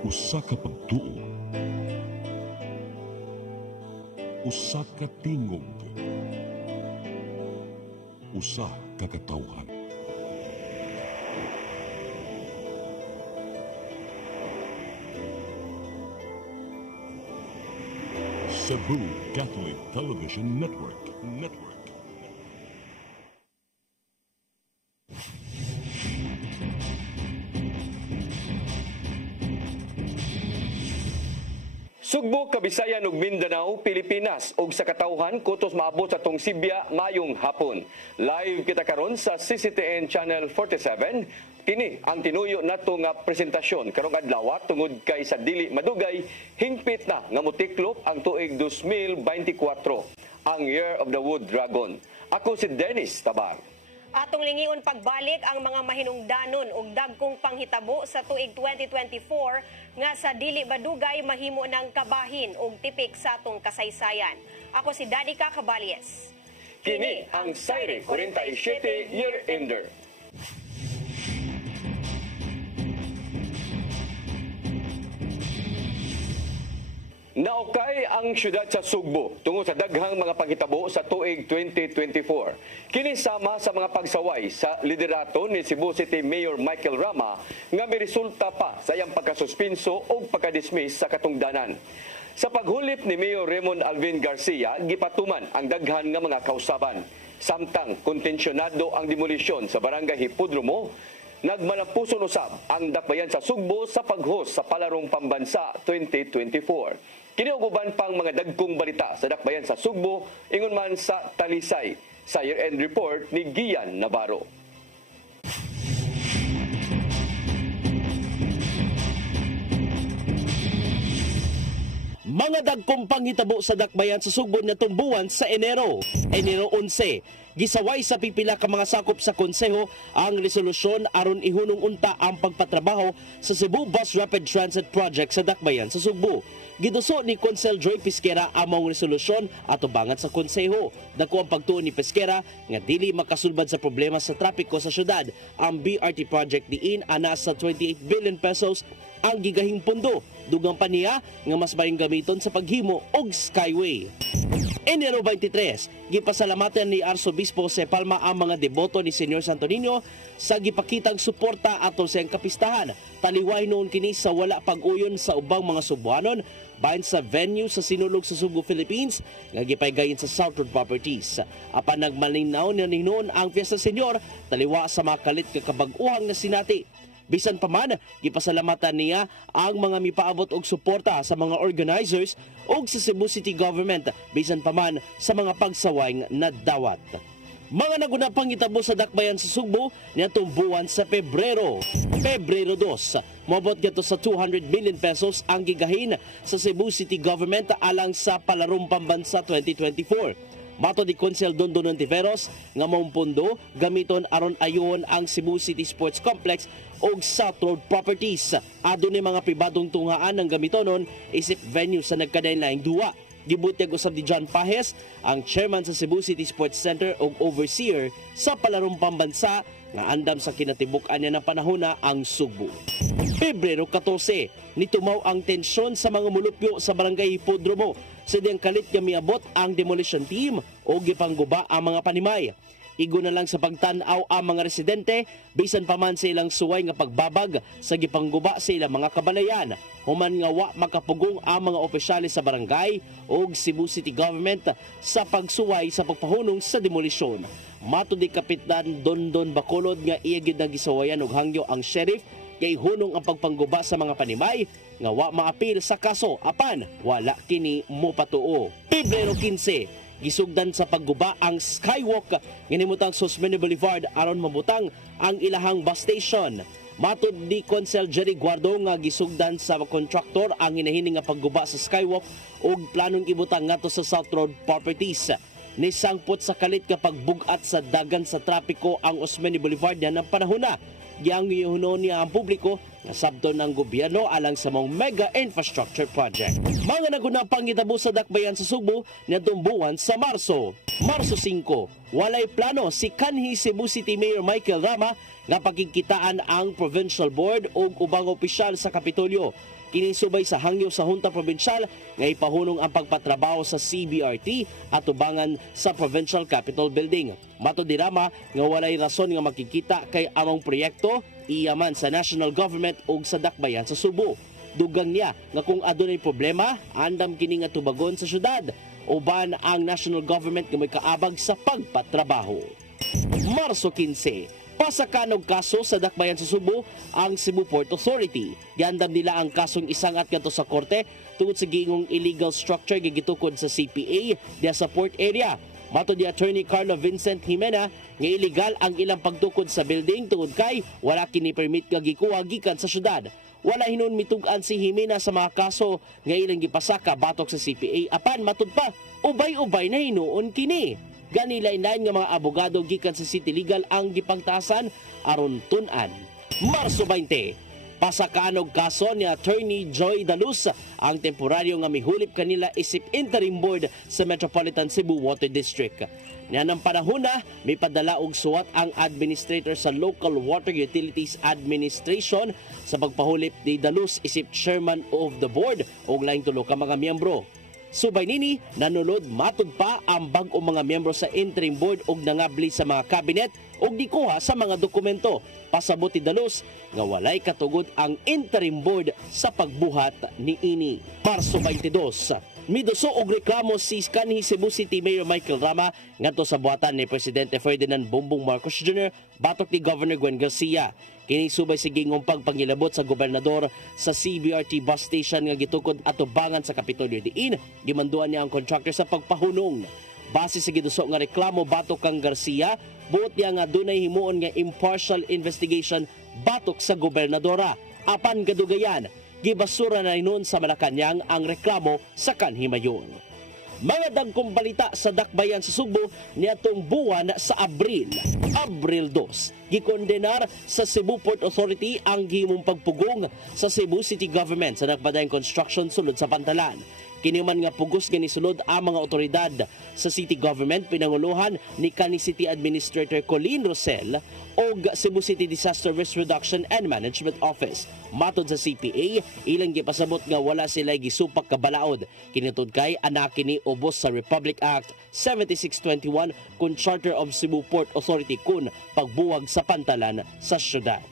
Usa ka pagtuo, usa ka tingog, usa ka katawhan. Cebu Catholic Television Network. Sugbo, Kabisayan ug Mindanao, Pilipinas ug sa katawhan kutos maabot sa tong Sibya mayong hapon. Live kita karon sa CCTN Channel 47. Kini ang tinuyo nato nga presentasyon karong adlaw tungod kay sa dili madugay hingpit na nga motiklop ang tuig 2024, ang Year of the Wood Dragon. Ako si Dennis Tabar. Atong lingion pagbalik ang mga mahinungdanon ug dagkong panghitabo sa tuig 2024 nga sa dili badugay mahimo ng kabahin ug tipik sa atong kasaysayan. Ako si Danica Caballes. Kini ang Saire 47 Year Ender. Naukay ang syudad sa Sugbo tungod sa daghang mga paghitabo sa tuig 2024. Kini sama sa mga pagsaway sa liderato ni Cebu City Mayor Michael Rama nga may resulta pa sa iyang pagkasuspinso o pagkadismiss sa katungdanan. Sa paghulip ni Mayor Raymond Alvin Garcia, gipatuman ang daghan nga mga kausaban. Samtang kontensyonado ang demolisyon sa Barangay Hipodromo, nagmalapuson usab ang dakbayan sa Sugbo sa pag-host sa Palarong Pambansa 2024. Kiniuguban pang mga dagkong balita sa dakbayan sa Sugbo, ingon man sa Talisay, sa year-end report ni Gian Navarro. Mga dagkong panghitabo sa dakbayan sa Sugbo na tumbuan sa Enero 11. Gisaway sa pipila ka mga sakop sa konseho ang resolusyon aron ihunong unta ang pagpatrabaho sa Cebu Bus Rapid Transit Project sa dakbayan sa Sugbo. Giduso ni Consel Joy Pesquera among resolusyon atubangan sa konseho. Dako ang pagtuon ni Pesquera nga dili makasulbad sa problema sa trapiko sa syudad. Ang BRT project diin ana sa 28 billion pesos ang gigahing pondo. Dugang pa niya nga mas maayong gamiton sa paghimo og Skyway. Enero 23, gipasalamatan ni Arsobispo Jose Palma ang mga deboto ni Senyor Santo Niño sa gipakitang suporta ato sa iyang kapistahan. Taliway noon kini sa wala pag-uyon sa ubang mga Subuanon bahin sa venue sa sinulog sa Sugbo, Philippines nga gipaygayon sa South Road Properties. Apan nagmalinaw niya noon ang Fiesta Senyor taliwa sa mga kalit kakabag-uhang na sinati. Bisan pa man, gipasalamatan niya ang mga mipaabot og suporta sa mga organizers og sa Cebu City Government bisan pa man sa mga pagsaway na dawat. Mga nagunapang itabo sa dakbayan sa Sugbo niadtong buwan sa Pebrero 2, moabot gadto sa 200 million pesos ang gigahin sa Cebu City Government alang sa Palarong Pambansa 2024. Mato di Consel Dondon Ontiveros nga maong pondo gamiton aron ayon ang Cebu City Sports Complex og South Road Properties. Adunay mga pribadong tunghaan ng gamitonon isip venue sa nagkadainlaing duwa. Gibutyag usab ni John Pajes, ang chairman sa Cebu City Sports Center ug overseer sa Palarong Pambansa nga andam sa kinatibuk-an niya ng panahona ang Sugbo. Pebrero 14, nitumaw ang tensyon sa mga mulupyo sa Barangay Hipodromo. Sa diyang kalit nga miabot ang demolition team o gipangguba ang mga panimay. Igo na lang sa pagtanaw ang mga residente bisan pa man sa ilang suway nga pagbabag sa gipangguba sa ilang mga kabalayan. Human nga wa makapugong ang mga opisyalis sa barangay o Cebu City Government sa pagsuway sa pagpahunong sa demolisyon. Mato di Kapitan Dondon Bacolod nga iya gid nagisawayan og hangyo ang sheriff kay hunong ang pagpangguba sa mga panimay nga wa maapil sa kaso apan wala kini mopatuo. Pebrero 15, gisugdan sa pagguba ang Skywalk ginimutang Susmene Boulevard aron mabutang ang ilahang bus station. Matud ni Consel Jerry Guardo nga gisugdan sa kontraktor ang hinahining nga pagguba sa Skywalk ug planong ibutang ngadto sa South Road Properties. Nisangpot sa kalit nga pagbugat sa dagan sa trapiko ang Osmeña Boulevard yan ng panahona. Gianggihuno niya ang publiko na sabton ng gobyerno alang sa mga mega infrastructure project. Mga nagunang pangitabo sa dakbayan sa Sugbo niadtong buwan sa Marso. Marso 5, walay plano si kanhi Cebu City Mayor Michael Rama nga pagkikitaan ang Provincial Board o ubang opisyal sa Kapitolyo. Kini subay sa hangyo sa Hunta Provincial nga ipahunong ang pagpatrabaho sa CBRT at tubangan sa Provincial Capitol Building. Matod ni Rama nga walay rason nga makikita kay among proyekto iyaman sa national government ug sa dakbayan sa Subo. Dugang niya nga kung adunay problema, andam kini nga tubagon sa syudad uban ang national government nga may kaabag sa pagpatrabaho. Marso 15, pasakanog kaso sa dakbayan sa Subo ang Cebu Port Authority. Giandam nila ang kasong isangat ngadto sa korte tungod sa giingong illegal structure gigitukod sa CPA diya sa port area. Matod ni Attorney Carlo Vincent Jimena nga illegal ang ilang pagtukod sa building tungod kay wala kini permit nga gikuha gikan sa syudad. Wala hinon mitug-an si Jimena sa mga kaso nga ilang gipasaka batok sa CPA apan matud pa ubay-ubay na hinuon kini. Ganilain-lain nga mga abogado gikan sa City Legal ang gipangtasan aron tun-an. Marso 20, pasakanog kaso ni Attorney Joy Daluz ang temporaryo nga mihulip kanila isip interim board sa Metropolitan Cebu Water District. Nianang panahon na may padala og suwat ang administrator sa Local Water Utilities Administration sa pagpahulip ni Daluz isip chairman of the board og laing tulo ka mga miyembro. Subay nini, nanulod matud pa ang bag-o mga miyembro sa interim board og nangabli sa mga kabinet og gikuha sa mga dokumento. Pasabot ni Daluz nga walay katugod ang interim board sa pagbuhat ni ini. Marso 22, miduso og reklamo si kanhi Cebu City Mayor Michael Rama ngadto sa buhatan ni Presidente Ferdinand Bongbong Marcos Jr. batok ni Governor Gwen Garcia. Kini subay sa gingong pagpangilabot sa gobernador sa CBRT bus station nga gitukod at tubangan sa Kapitolyo diin. Gimanduan niya ang contractor sa pagpahunong. Base sa giduso nga reklamo batok kang Garcia, buot niya nga dunay himuon nga impartial investigation batok sa gobernadora. Apan kadugayan, gibasura na noon sa Malacañang ang reklamo sa kanhimayon. Mga dagkong balita sa dakbayan sa Subo niadtong buwan sa Abril 2. Gikondenar sa Cebu Port Authority ang gihimong pagpugong sa Cebu City Government sa nagpadayong construction sulod sa Pantalan. Kiniman nga pugos nga nisulod ang mga otoridad sa city government pinanguluhan ni kanhi City Administrator Colleen Rosel o Cebu City Disaster Risk Reduction and Management Office. Matod sa CPA, ilang gipasabot nga wala sila gisupak kabalaod. Kinitud kay anak kini ubos sa Republic Act 7621 kun Charter of Cebu Port Authority kun pagbuwag sa pantalan sa syudad.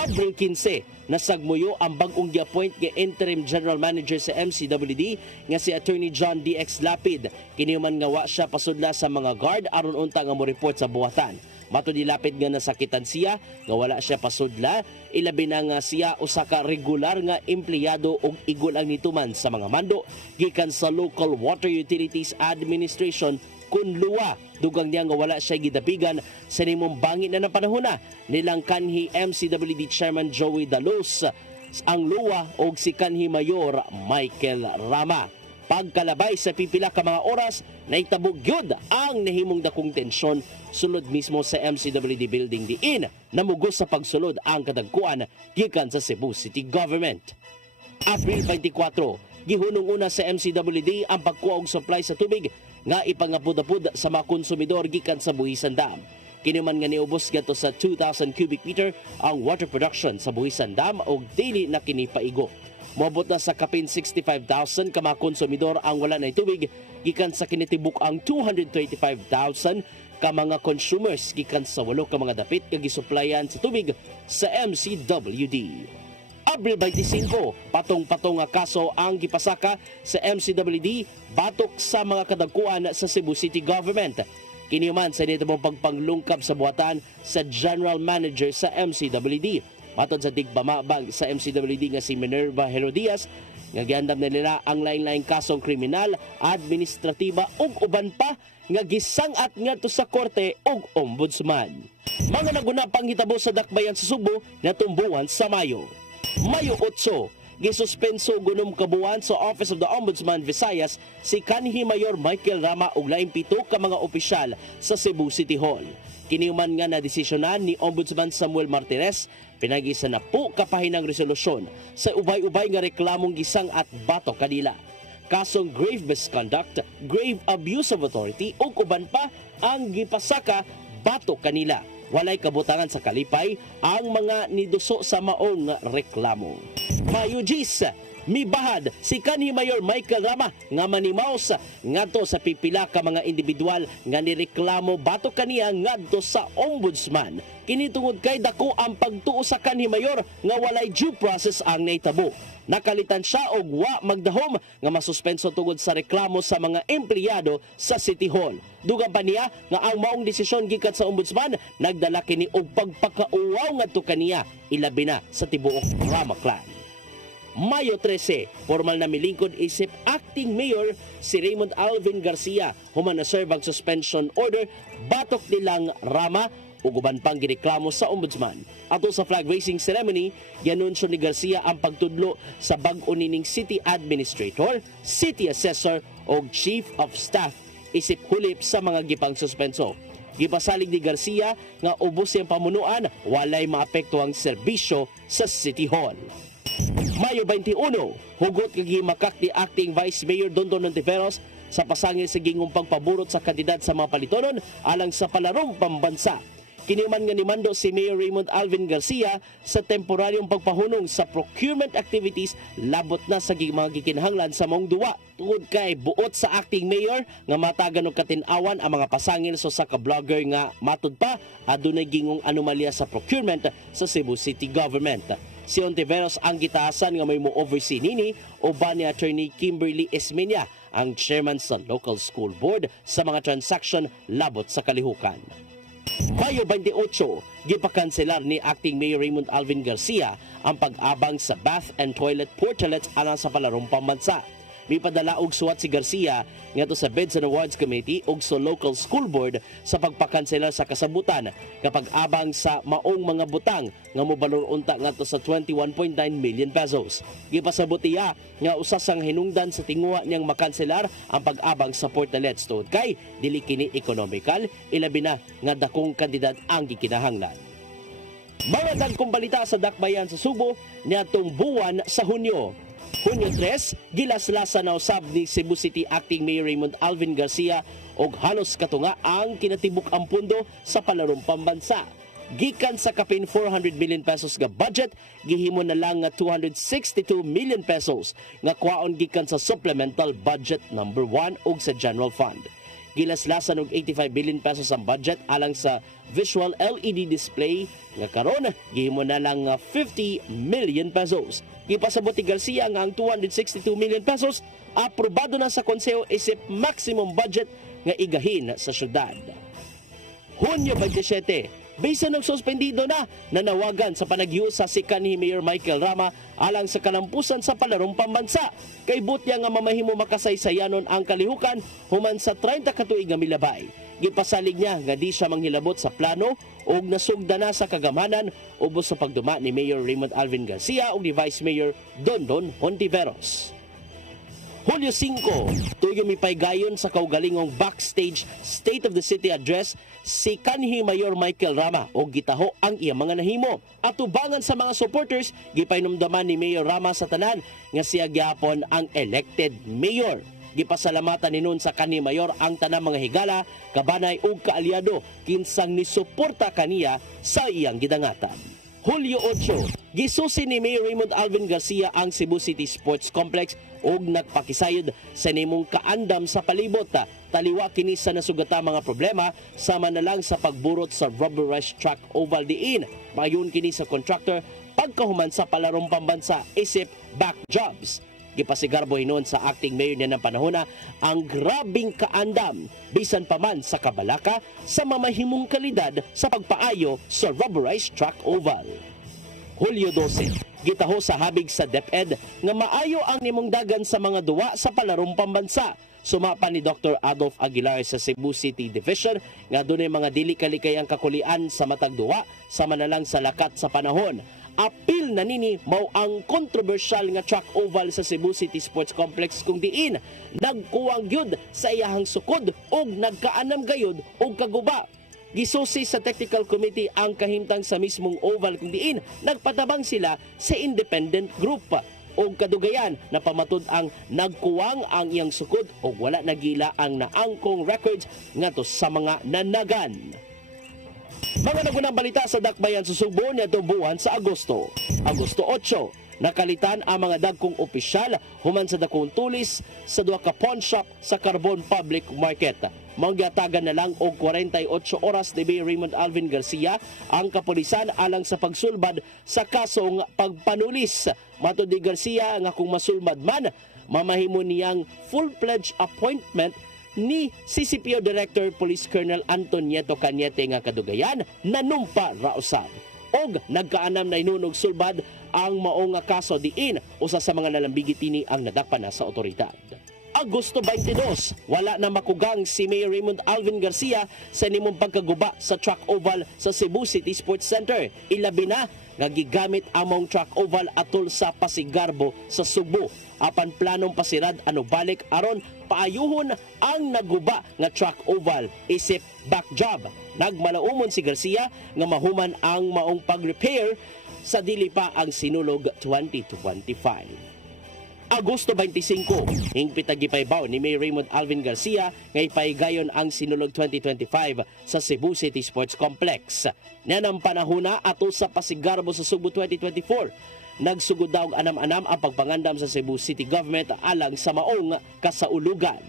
Abril 15, nasagmuyo ang bagong gi-appoint nga interim general manager sa MCWD nga si Attorney John D.X. Lapid. Kiniuman nga wa siya pasudla sa mga guard aron unta nga mo report sa buhatan. Matod ni Lapid nga nasakitan siya nga wala siya pasudla, ilabi na nga siya usa ka regular nga empleyado og igol ang nituman sa mga mando gikan sa Local Water Utilities Administration kun luwa. Dugang niya nga wala siya gidapigan sa nimong bangin na ng panahon na nilang kanhi MCWD Chairman Joey Daluz ang luwa o si kanhi Mayor Michael Rama. Pagkalabay sa pipila ka mga oras, naitabog gyud ang nahimong dakong tensyon sulod mismo sa MCWD building diin namugos sa pagsulod ang kadagkuan gikan sa Cebu City Government. April 24, gihunong una sa MCWD ang pagkuha og supply sa tubig nga ipangapud-apud sa mga konsumidor gikan sa Buhisan Dam. Kinuman nga niubos gato sa 2,000 cubic meter ang water production sa Buhisan Dam og daily na kini paigo. Moabot na sa kapin 65,000 ka mga konsumidor ang wala na tubig gikan sa kinitibuk ang 235,000 ka mga consumers gikan sa 8 ka mga dapit nga gisuplayan sa tubig sa MCWD. Abril 25, patong-patong nga kaso ang gipasaka sa MCWD batok sa mga kadagkuan sa Cebu City Government. Kiniman sa nitibong pagpanglungkab sa buhatan sa General Manager sa MCWD. Matod sa tigpamabag sa MCWD nga si Minerva Herodias, nga giandam na nila ang lain-laing kasong kriminal, administratiba ug uban pa nga gisangat ngadto sa korte ug ombudsman. Mga naguna panghitabo sa dakbayan sa Subo natong buwan sa Mayo. Mayo 8, gisuspenso gunom kabuan sa Office of the Ombudsman Visayas si kanhi Mayor Michael Rama ug laing 7 ka mga opisyal sa Cebu City Hall. Kiniuman nga na desisyonan ni Ombudsman Samuel Martinez pinagi sa 10 kapahinang resolusyon sa ubay-ubay nga reklamong gisang at batok kanila. Kasong grave misconduct, grave abuse of authority ug uban pa ang gipasaka batok kanila. Walay kabutangan sa kalipay ang mga niduso sa maong reklamo. Mayugis, mibahad si kanhi Mayor Michael Rama nga manimaos ngadto sa pipila ka mga individual nga nireklamo batok kaniya ngadto sa ombudsman. Kini tungod kay dako ang pagtuo sa kanhi Mayor nga walay due process ang nahitabo. Nakalitan siya og wa magdahom nga masuspenso tungod sa reklamo sa mga empleyado sa City Hall. Dugang pa niya nga ang maong desisyon gikan sa ombudsman nagdala kini og pagpakauwaw ngadto kaniya ilabi na sa tibuok Rama clan. Mayo 13, formal na milingkod isip acting mayor si Raymond Alvin Garcia human na serve ang suspension order batok nilang Rama ug uban pang gireklamo sa ombudsman. Ato sa flag raising ceremony, gianunsyo ni Garcia ang pagtudlo sa bag-o nining city administrator, city assessor ug chief of staff isip hulip sa mga gipang suspenso. Gipasalig ni Garcia nga ubos siyang pamunuan walay maapekto ang serbisyo sa City Hall. Mayo 21, hugot kagimakak ni acting Vice Mayor Dondon Ontiveros sa pasangil sa gingong pagpaburot sa kandidat sa mga palitonon alang sa palarong pambansa. Kiniman nga nimando si Mayor Raymond Alvin Garcia sa temporaryong pagpahunong sa procurement activities labot na sa mga gikinahanglan sa maong duwa. Tungod kay buot sa acting mayor nga matagan og katin-awan ang mga pasangil so sa ka-blogger nga matud pa adunay gingong anomalya sa procurement sa Cebu City Government. Si Ontiveros ang gitahasan nga may mo-oversee nini o ba ni Attorney Kimberly Esmeña, ang chairman sa local school board sa mga transaction labot sa kalihukan. Mayo 28, gipakanselar ni acting Mayor Raymond Alvin Garcia ang pag-abang sa bath and toilet portalets alang sa palarong pambansa. May padala og suwat si Garcia ngadto sa Bids and Awards Committee ug sa local school board sa pagpakanselar sa kasabutan kapag abang sa maong mga butang nga mobalor unta ngadto sa 21.9 million pesos. Gipasabot niya nga usa sang hinungdan sa tinguha niyang makanselar ang pag-abang sa portalets tungod kay dili kini economical ilabi na nga dakong kandidat ang gikinahanglan. Mga dagkong balita sa dakbayan sa Subo niadtong buwan sa Hunyo. Hunyo 3, gilaslasa na usab ni Cebu City Acting Mayor Raymond Alvin Garcia og halos katunga ang kinatibuk ang pundo sa palarong pambansa. Gikan sa kapin 400 million pesos nga budget, gihimo na lang nga 262 million pesos nga kwaon gikan sa supplemental budget number 1 ug sa general fund. Gilaslasan og 85 billion pesos ang budget alang sa visual LED display nga karon gihimo na lang 50 million pesos. Gipasabot ni Garcia nga ang 262 million pesos aprobado na sa konseho isip maximum budget nga igahin sa syudad. Hunyo 27, bisan ng suspendido na nanawagan sa panaghiusa si kanhi Mayor Michael Rama alang sa kalampusan sa palarong pambansa. Kay butya nga mamahimo makasaysayanon ang kalihukan human sa 30 ka tuig nga milabay. Gipasalig niya nga di siya manghilabot sa plano ug nasugda na sa kagamanan ubos sa pagduma ni Mayor Raymond Alvin Garcia ug ni Vice Mayor Dondon Ontiveros. Hulyo 5, tuyo mipaygayon sa kaugalingong backstage State of the City address si kanhi Mayor Michael Rama o gitaho ang iyang mga nahimo. At tubangan sa mga supporters, gipainomdaman ni Mayor Rama sa tanan nga siya gyapon ang elected mayor. Gipasalamatan ni nun sa kanhi Mayor ang tanang mga higala, kabanay ug kaalyado kinsang nisuporta kaniya sa iyang gidangatan. Hulyo 8, gisusi ni Mayor Raymond Alvin Garcia ang Cebu City Sports Complex ug nagpakisayod sa nimong kaandam sa palibot. Taliwa kini sa nasugata mga problema sama na lang sa pagburot sa rubberized track oval diin. Mayon kini sa contractor pagkahuman sa palarong pambansa isip back jobs. Gipasigarbo hinon sa acting mayor niya ng panahon ang grabing kaandam bisan pa man sa kabalaka sa mamahimong kalidad sa pagpaayo sa rubberized track oval. Hulyo 12, gitaho sa habig sa DepEd nga maayo ang nimong dagan sa mga duwa sa palarong pambansa. Sumapa ni Dr. Adolf Aguilar sa Cebu City Division nga dunay mga dili kalikay ang kakulian sa matag duwa sama na lang sa lakat sa panahon. Apil na nini mao ang kontrobersyal nga track oval sa Cebu City Sports Complex kung diin nagkuwang gyud sa iyahang sukod ug nagkaanam gayud og kaguba. Gisusi sa technical committee ang kahimtang sa mismong oval kung diin nagpatabang sila sa independent group og kadugayan na pamatud ang nagkuwang ang iyang sukod o wala nagila ang naangkong records ngadto sa mga nanagan. Mga nagunang balita sa dakbayan sa Subo niadtong buwan sa Agosto. Agosto 8, Nakalitan ang mga dagkong opisyal human sa dakong tulis sa duha ka pawn shop sa Carbon Public Market. Mangyatagan na lang og 48 oras ni Mayor Raymond Alvin Garcia ang kapulisan alang sa pagsulbad sa kasong pagpanulis. Matod ni Garcia nga kung masulbad man, mamahimo niyang full-pledged appointment ni CCPO Director Police Colonel Antonieto Cañete nga kadugayan nanumpa rausab. Og nagkaanam na inunog sulbad ang maong nga kaso diin usa sa mga nalambigitini ang nadakpan na sa otoridad. Agosto 22, wala na makugang si Mayor Raymond Alvin Garcia sa nimong pagkaguba sa track oval sa Cebu City Sports Center. Ilabi na nga gigamit among track oval atol sa Pasigarbo sa Subo. Apan planong pasirad ano balik aron paayuhon ang naguba nga track oval isip back job. Nagmalaumon si Garcia nga mahuman ang maong pag-repair sa dili pa ang sinulog 2025. Agosto 25, hingpit gipaybaw ni Mayor Raymond Alvin Garcia nga ipaigayon ang sinulog 2025 sa Cebu City Sports Complex. Nanang panahuna ato sa Pasigarbo sa Subo 2024, nagsugod daw anam-anam ang pagpangandam sa Cebu City Government alang sa maong kasaulugan.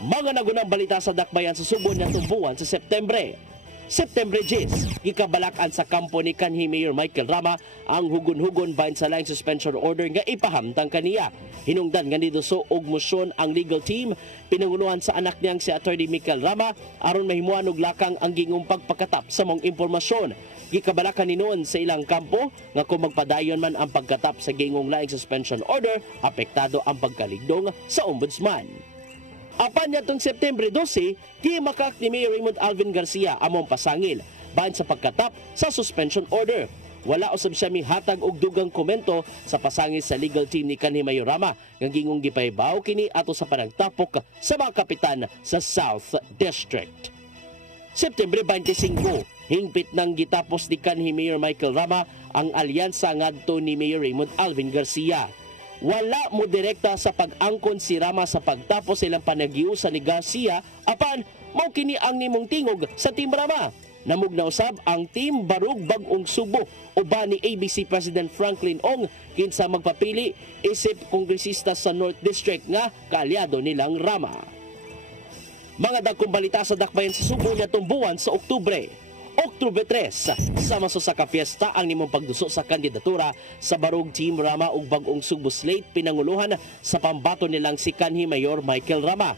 Mga nagunang balita sa dakbayan sa Subo na tumbuan sa Septembre 10, gikabalakan sa kampo ni kanhi Mayor Michael Rama ang hugon-hugon bahin sa line suspension order nga ipahamtang kaniya. Hinungdan nga niduso og mosyon ang legal team pinangunuhan sa anak niyang si Attorney Michael Rama aron mahimuan og lakang ang gingong pagpakatap sa mong impormasyon. Gikabalakan ni noon sa ilang kampo nga kung magpadayon man ang pagkatap sa gingong laing suspension order, apektado ang pagkaligdong sa ombudsman. Apan nitong September 12, gimakak ni Mayor Raymond Alvin Garcia among pasangil bahin sa pagkatap sa suspension order. Wala usab siya mihatag og dugang komento sa pasangil sa legal team ni kanhi Mayor Rama nga gingong gipaybaw kini ato sa panagtapok sa mga kapitan sa South District. September 25, hingpit nang gitapos ni kanhi Mayor Michael Rama ang alyansa ngadto ni Mayor Raymond Alvin Garcia. Wala mo direkta sa pag-angkon si Rama sa pagtapos silang panagiusa ni Garcia, apan mao kini ang nimong tingog sa Team Rama. Namugna usab ang Team Barug Bag-ong Subo uban ni ABC President Franklin Ong kinsa magpapili isip kongresista sa North District nga kaalyado nilang Rama. Mga dagkong balita sa dakbayan sa Subo na tumbuan sa Oktubre 3, sama sa kapiesta ang nimong pagduso sa kandidatura sa Barug Team Rama ug Bag-ong Subo slate pinanguluhan sa pambato nilang si kanhi Mayor Michael Rama.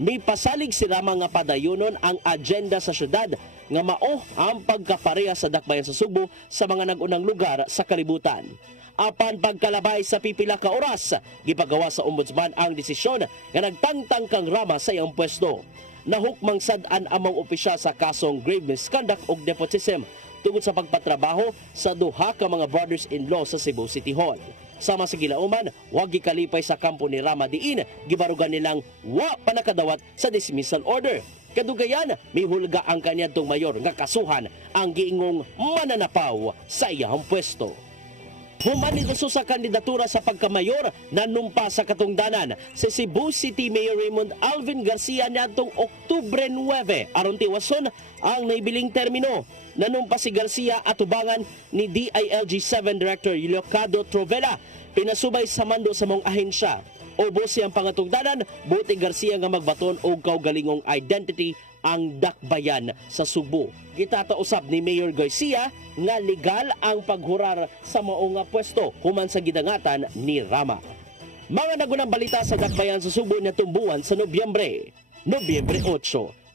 May pasalig si Rama nga padayonon ang agenda sa syudad nga mao ang pagkapareha sa dakbayan sa Subo sa mga nagunang lugar sa kalibutan. Apan pagkalabay sa pipila ka oras, gipagawa sa ombudsman ang desisyon nga nagtangtang kang Rama sa iyang pwesto. Nahukmang sad-an among opisyal sa kasong grave misconduct o nepotism tungod sa pagpatrabaho sa duha ka mga brothers-in-law sa Cebu City Hall. Sama sa gilauman, wag gikalipay sa kampo ni Rama diin, gibarugan nilang wa pa nakadawat sa dismissal order. Kadugayan, may hulga ang kanyadtong mayor nga kasuhan ang giingong mananapaw sa iyang pwesto. Human nito sa kandidatura sa pagkamayor, nanumpa sa katungdanan si Cebu City Mayor Raymond Alvin Garcia niadtong Oktubre 9 aron tiwason ang naibiling termino. Nanumpa si Garcia atubangan ni DILG-7 Director Leocado Trovela, pinasubay sa mando sa mong ahensya. Ubos siyang pangatungdanan, buti Garcia nga magbaton og kaugalingong identity ang dakbayan sa Subo. Gitatausab ni Mayor Garcia nga legal ang paghurar sa maong pwesto human sa gidangatan ni Rama. Mga nagunang balita sa dakbayan sa Subo na tumbuan sa Nobyembre 8.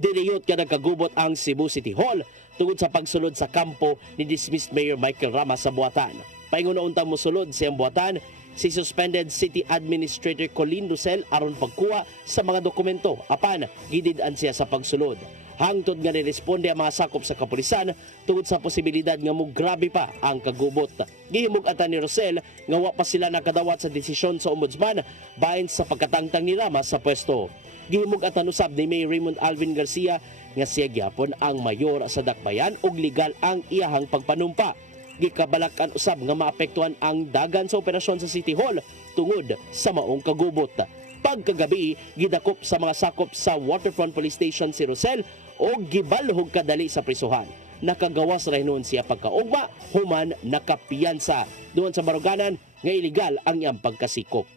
Diriyot ka nagkagubot ang Cebu City Hall tungod sa pagsulod sa kampo ni dismissed Mayor Michael Rama sa buhatan. Paingunaunta mo sulod siyang buhatan si suspended City Administrator Colleen Lucel aron pagkuha sa mga dokumento. Apan, gidid-an siya sa pagsulod. Hangtod nga niresponde ang mga sakop sa kapulisan tungod sa posibilidad nga mugrabe pa ang kagubot. Gihimug-atan ni Rosel nga wa pa sila nakadawat sa desisyon sa ombudsman bahin sa pagkatangtang ni Rama sa pwesto. Gihimug-atan usab ni Mayor Raymond Alvin Garcia nga siya gyapon ang mayor sa dakbayan ug legal ang iyahang pagpanumpa. Gikabalakan usab nga maapektuhan ang dagan sa operasyon sa City Hall tungod sa maong kagubot. Pagkagabi, gidakop sa mga sakop sa Waterfront Police Station si Rosel o gibalhog kadali sa prisuhan. nakagawas ra hinuon siya pagkaugma human nakapiyansa doon sa baruganan nga iligal ang iyang pagkasikop.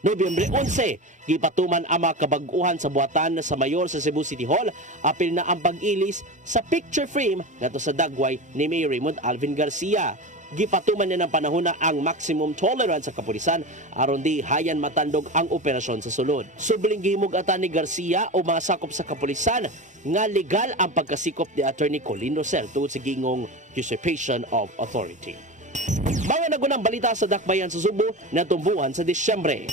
Nobyembre 11, gipatuman ang mga kabag-uhan sa buhatan sa mayor sa Cebu City Hall, apil na ang pag-ilis sa picture frame ngadto sa dagway ni Mayor Raymond Alvin Garcia. Gipatuman niya ng panahon na ang maximum tolerance sa kapulisan aron di hayan matandog ang operasyon sa sulod. Subling gihimug-atan ni Garcia o mga sakop sa kapulisan nga legal ang pagkasikop ni Attorney Colin Rosel tungod sa gingong usurpation of authority. Mga nagunang balita sa dakbayan sa Subo na tumbuhan sa Disyembre.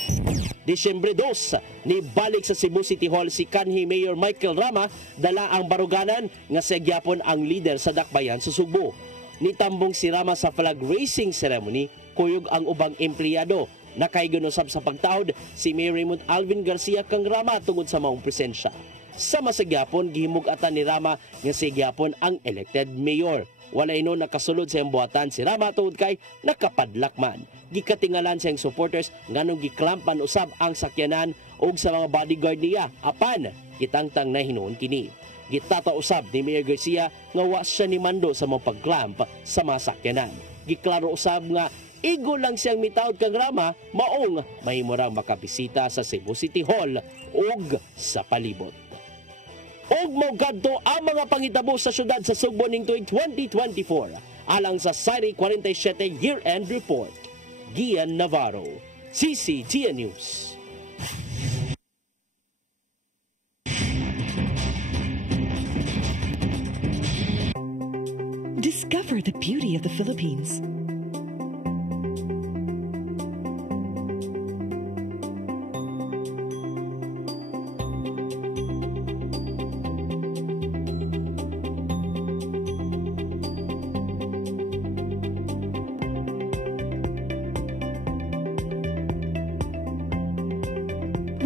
Disyembre 2, nibalik sa Cebu City Hall si kanhi Mayor Michael Rama dala ang baruganan nga siya ang leader sa dakbayan sa Subo. Nitambong si Rama sa flag raising ceremony, kuyog ang ubang empleyado. Nakaigunusab sa pagtawd si Mayor Raymond Alvin Garcia kang Rama tungod sa maong presensya. Sa masagyapon, gihimug-atan ni Rama nga sigyapon ang elected mayor. Wala ino nakasulod sa buhatan si Rama tungod kay nakapadlakman. Gikatingalan sa iyang supporters nganong giklampan usab ang sakyanan ug sa mga bodyguard niya apan gitangtang na hinuon kini. Gitata usab ni Mayor Garcia nga wa siya ni mando sa mga pagklamp sa mga sakyanan. Giklaro usab nga igo lang siyang mitawd kang Rama maong mahimurang makabisita sa Cebu City Hall ug sa palibot. Og maugkadto ang mga pangitabo sa syudad sa Sugbo ning tuig 2024 alang sa Sari 47 Year-End Report. Gian Navarro, CCTN News. Discover the beauty of the Philippines.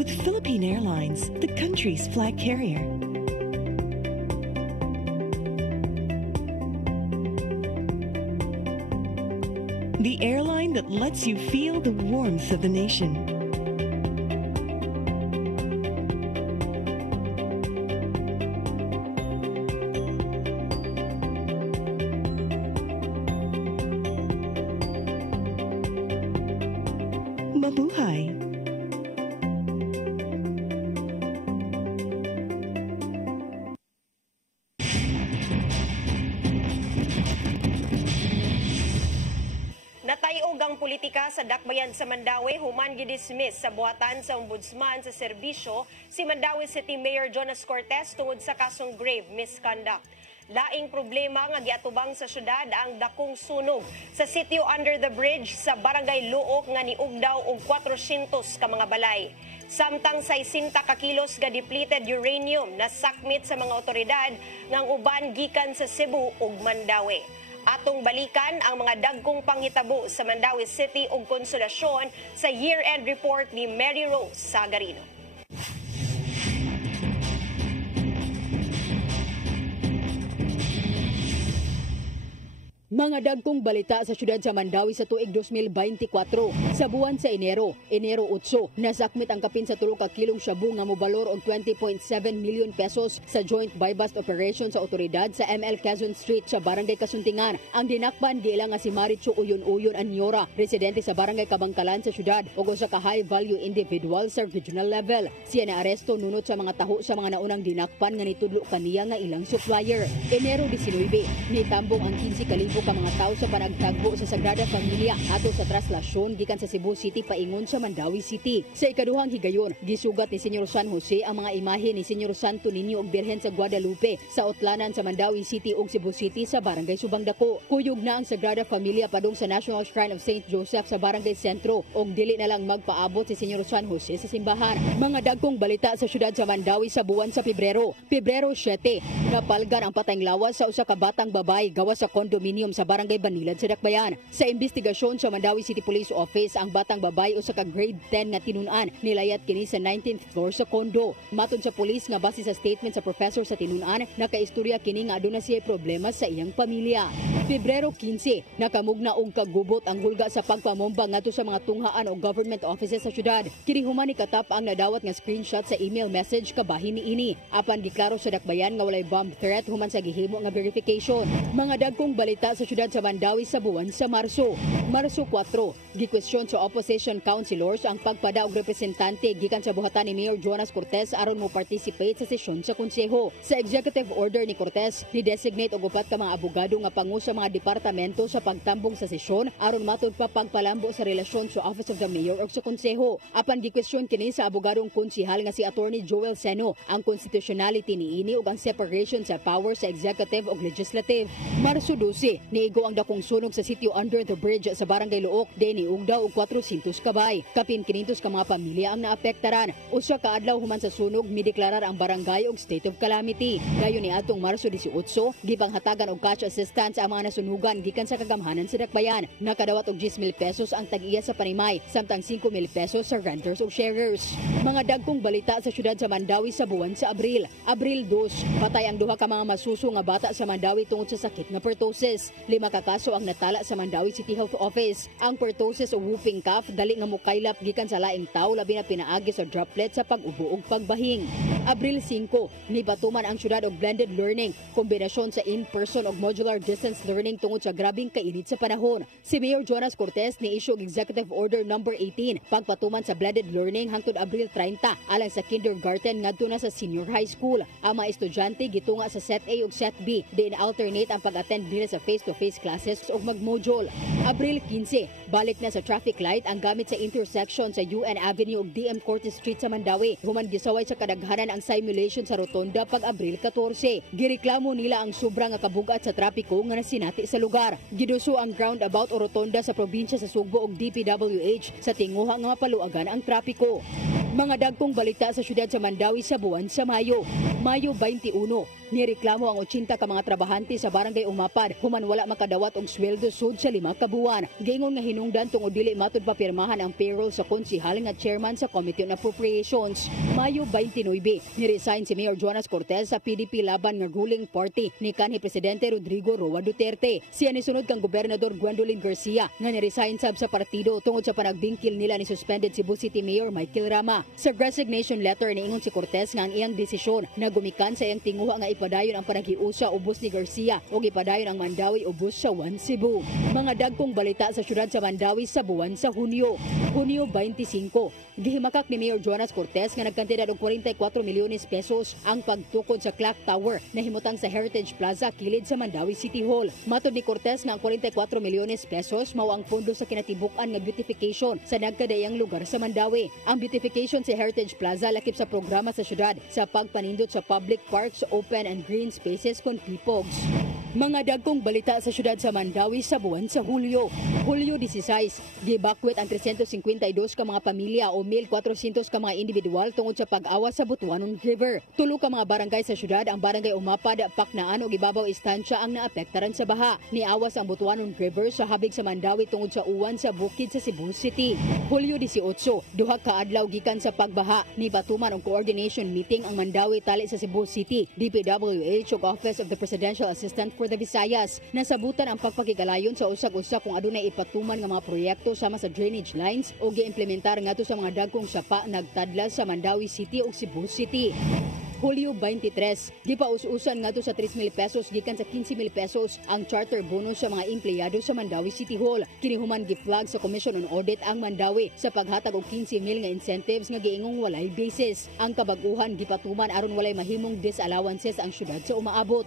With Philippine Airlines, the country's flag carrier. The airline that lets you feel the warmth of the nation. Mabuhay! Natayog ang politika sa dakbayan sa Mandawi human gidismiss sa buhatan sa ombudsman sa serbisyo si Mandawi City Mayor Jonas Cortez tungod sa kasong grave misconduct. Laing problema nga giatubang sa syudad ang dakong sunog sa sitio under the bridge sa Barangay Luok nga niugdaw og 400 ka mga balay. Samtang 60 ka kilos ga depleted uranium na sakmit sa mga otoridad ngang uban gikan sa Cebu ug Mandawi. Atong balikan ang mga dagkong panghitabo sa Mandawi City ug Konsolasyon sa year-end report ni Mary Rose Sagarino. Mga dagkong balita sa syudad sa Mandawi sa tuig 2024. Sa buwan sa Enero 8, nasakmit ang kapin sa 3 ka kilong shabu nga mobalor og 20.7 million pesos sa joint buy-bust operation sa otoridad sa ML Quezon Street sa Barangay Kasuntingan. Ang dinakpan giila nga si Marichu Uyon-Uyon Anyora, residente sa Barangay Kabangkalan sa syudad ug usa ka high-value individual sa regional level. Siya naaresto nunot sa mga taho sa mga naunang dinakpan nga nitudlo kaniya nga ilang supplier. Enero 19, nitambong ang 15,000 ka mga tao sa panagtagbo sa Sagrada Familia ato sa traslasyon gikan sa Cebu City paingon sa Mandawi City. Sa ikaduhang higayon, gisugat ni Senyor San Jose ang mga imahe ni Senyor Santo Niño ug Birhen sa Guadalupe sa utlanan sa Mandawi City ug Cebu City sa Barangay Subangdako. Kuyog na ang Sagrada Familia padung sa National Shrine of St. Joseph sa Barangay Sentro ug dili na lang magpaabot si Senyor San Jose sa simbahan. Mga dagkong balita sa syudad sa Mandawi sa buwan sa Pebrero 7, napalgan ang patayng lawas sa usa ka batang babae gawas sa kondominium sa sa Barangay Banilad sa Dakbayan. Sa investigasyon sa Mandawi City Police Office, ang batang babae usa ka grade 10 nga tinun-an nilayat kini sa 19th floor sa kondo. Matod sa pulis nga base sa statement sa professor sa tinun-an, nakaistorya kini nga aduna siya problema sa iyang pamilya. Pebrero 15, nakamugna og kagubot ang hulga sa pagpamomba ngadto sa mga tunghaan o government offices sa syudad. Kini human ni katap ang nadawat nga screenshot sa email message kabahin niini. Apan giklaro sa Dakbayan nga walay bomb threat human sa gihimo nga verification. Mga dagkong balita sa syudad sa Mandawi sa buwan sa Marso. Marso 4, gikwestiyon sa opposition councilors ang pagpada og representante gikan sa buhatan ni Mayor Jonas Cortez aron mo participate sa sesyon sa konseho. Sa executive order ni Cortez, ni-designate og upat ka mga abogado nga pangu sa mga departamento sa pagtambong sa sesyon aron matud pa pagpalambo sa relasyon sa Office of the Mayor ug sa konseho. Apan gikwestiyon kini sa abogadong konsihal nga si Attorney Joel Seno ang constitutionality niini ug ang separation sa power sa executive ug legislative. Marso 12, niigo ang dakong sunog sa sitio under the bridge sa Barangay Luok, deni ugdaw og 400 kabay. Kapin 500 ka mga pamilya ang naapektaran. Usa ka adlaw human sa sunog, mideklarar ang barangay og state of calamity. Dayon ni atong Marso 18, gipanghatagan og cash assistance ang mga nasunugan gikan sa kagamhanan sa Dakbayan. Nakadawat og 10,000 pesos ang tag-iya sa panimay, samtang 5,000 pesos sa renters ug sharers. Mga dagkong balita sa syudad sa Mandawi sa buwan sa Abril. Abril 2, patay ang duha ka mga masuso nga bata sa Mandawi tungod sa sakit nga pertussis. 5 ka kaso ang natala sa Mandawi City Health Office. Ang pertussis o whooping cough dali nga mukaylap gikan sa laing tawo labi na pinaagi sa droplet sa pag-ubo ug pagbahing. Abril 5, nipatuman ang syudad og blended learning, kombinasyon sa in-person ug modular distance learning tungod sa grabing kainit sa panahon. Si Mayor Jonas Cortez ni-issue og Executive Order No. 18 pagpatuman sa blended learning hangtod Abril 30 alang sa kindergarten ngadto na sa senior high school. Ang mga estudyante gitunga sa Set A ug Set B, diin alternate ang pag-attend nila sa face-to-face classes ug mag-module. Abril 15, balik na sa traffic light ang gamit sa intersection sa UN Avenue ug DM Cortes Street sa Mandawi. Human gisaway sa kadaghanan ang simulation sa rotonda pag Abril 14. Gireklamo nila ang sobra nga kabugat sa trapiko nga nasinati sa lugar. Giduso ang groundabout o rotonda sa probinsya sa Sugbo ug DPWH sa tinguha nga mapaluagan ang trapiko. Mga dagkong balita sa syudad sa Mandawi sa buwan sa Mayo. Mayo 21, nireklamo ang 80 ka mga trabahante sa Barangay Umapad human wala makadawat og sweldo sud sa 5 ka buwan. Giingon nga hinungdan tungod dili matud papirmahan ang payroll sa konsihal nga chairman sa Committee on Appropriations. Mayo 29, niresign si Mayor Jonas Cortez sa PDP laban nga ruling party ni kanhi Presidente Rodrigo Roa Duterte. Siya ni sunod kang Gobernador Gwendolyn Garcia nga niresign sab sa partido tungod sa panagbingkil nila ni suspended Cebu City Mayor Michael Rama. Sa resignation letter niingon si Cortez nga ang iyang desisyon na gumikan sa iyang tinguha nga ipadayon ang panaghiusa ubos ni Garcia o ipadayon ang Mandawi ubos sa One Cebu. Mga dagkong balita sa syudad sa Mandawi sa buwan sa Hunyo. Hunyo 25, gihimakak ni Mayor Jonas Cortez nga nagkantidad og 44 milyones pesos ang pagtukod sa clock tower na himutang sa Heritage Plaza kilid sa Mandawi City Hall. Matod ni Cortez nga ang 44 milyones pesos mao ang pondo sa kinatibuk-an nga beautification sa nagkadayang lugar sa Mandawi. Ang beautification sa Heritage Plaza lakip sa programa sa syudad sa pagpanindot sa public parks, open and green spaces kon PPOGs. Mga dagkong balita sa syudad sa Mandawi sa buwan sa Hulyo. Hulyo 16, gibakwet ang 352 ka mga pamilya o 1,400 ka mga individual tungod sa pag-awa sa Butuanon River. Tulo ka mga barangay sa syudad, ang Barangay Umapad, Paknaan ug Ibabaw Istansya ang naapektaran sa baha. Niawas ang Butuanon River sa habig sa Mandawi tungod sa uwan sa bukid sa Cebu City. Hulyo 18, duha ka adlaw gikan sa pagbaha, ni batuman og coordination meeting ang Mandawi tali sa Cebu City, DPWH ug Office of the Presidential Assistant for the Visayas. Nasabutan ang pagpakigalayon sa usag-usa kung adunay ipatuman nga mga proyekto sama sa drainage lines o giimplementar ngadto sa mga dagkong sapa nagtadlas sa Mandawi City ug Cebu City. Hulyo 23, gipaus-usan ngadto sa 3,000 pesos gikan sa 15,000 pesos ang charter bonus sa mga empleyado sa Mandawi City Hall. Kini human gi-flag sa Commission on Audit ang Mandawi sa paghatag og 15,000 nga incentives nga giingong walay basis. Ang kabag-uhan gipatuman aron walay mahimong disallowances ang syudad sa umaabot.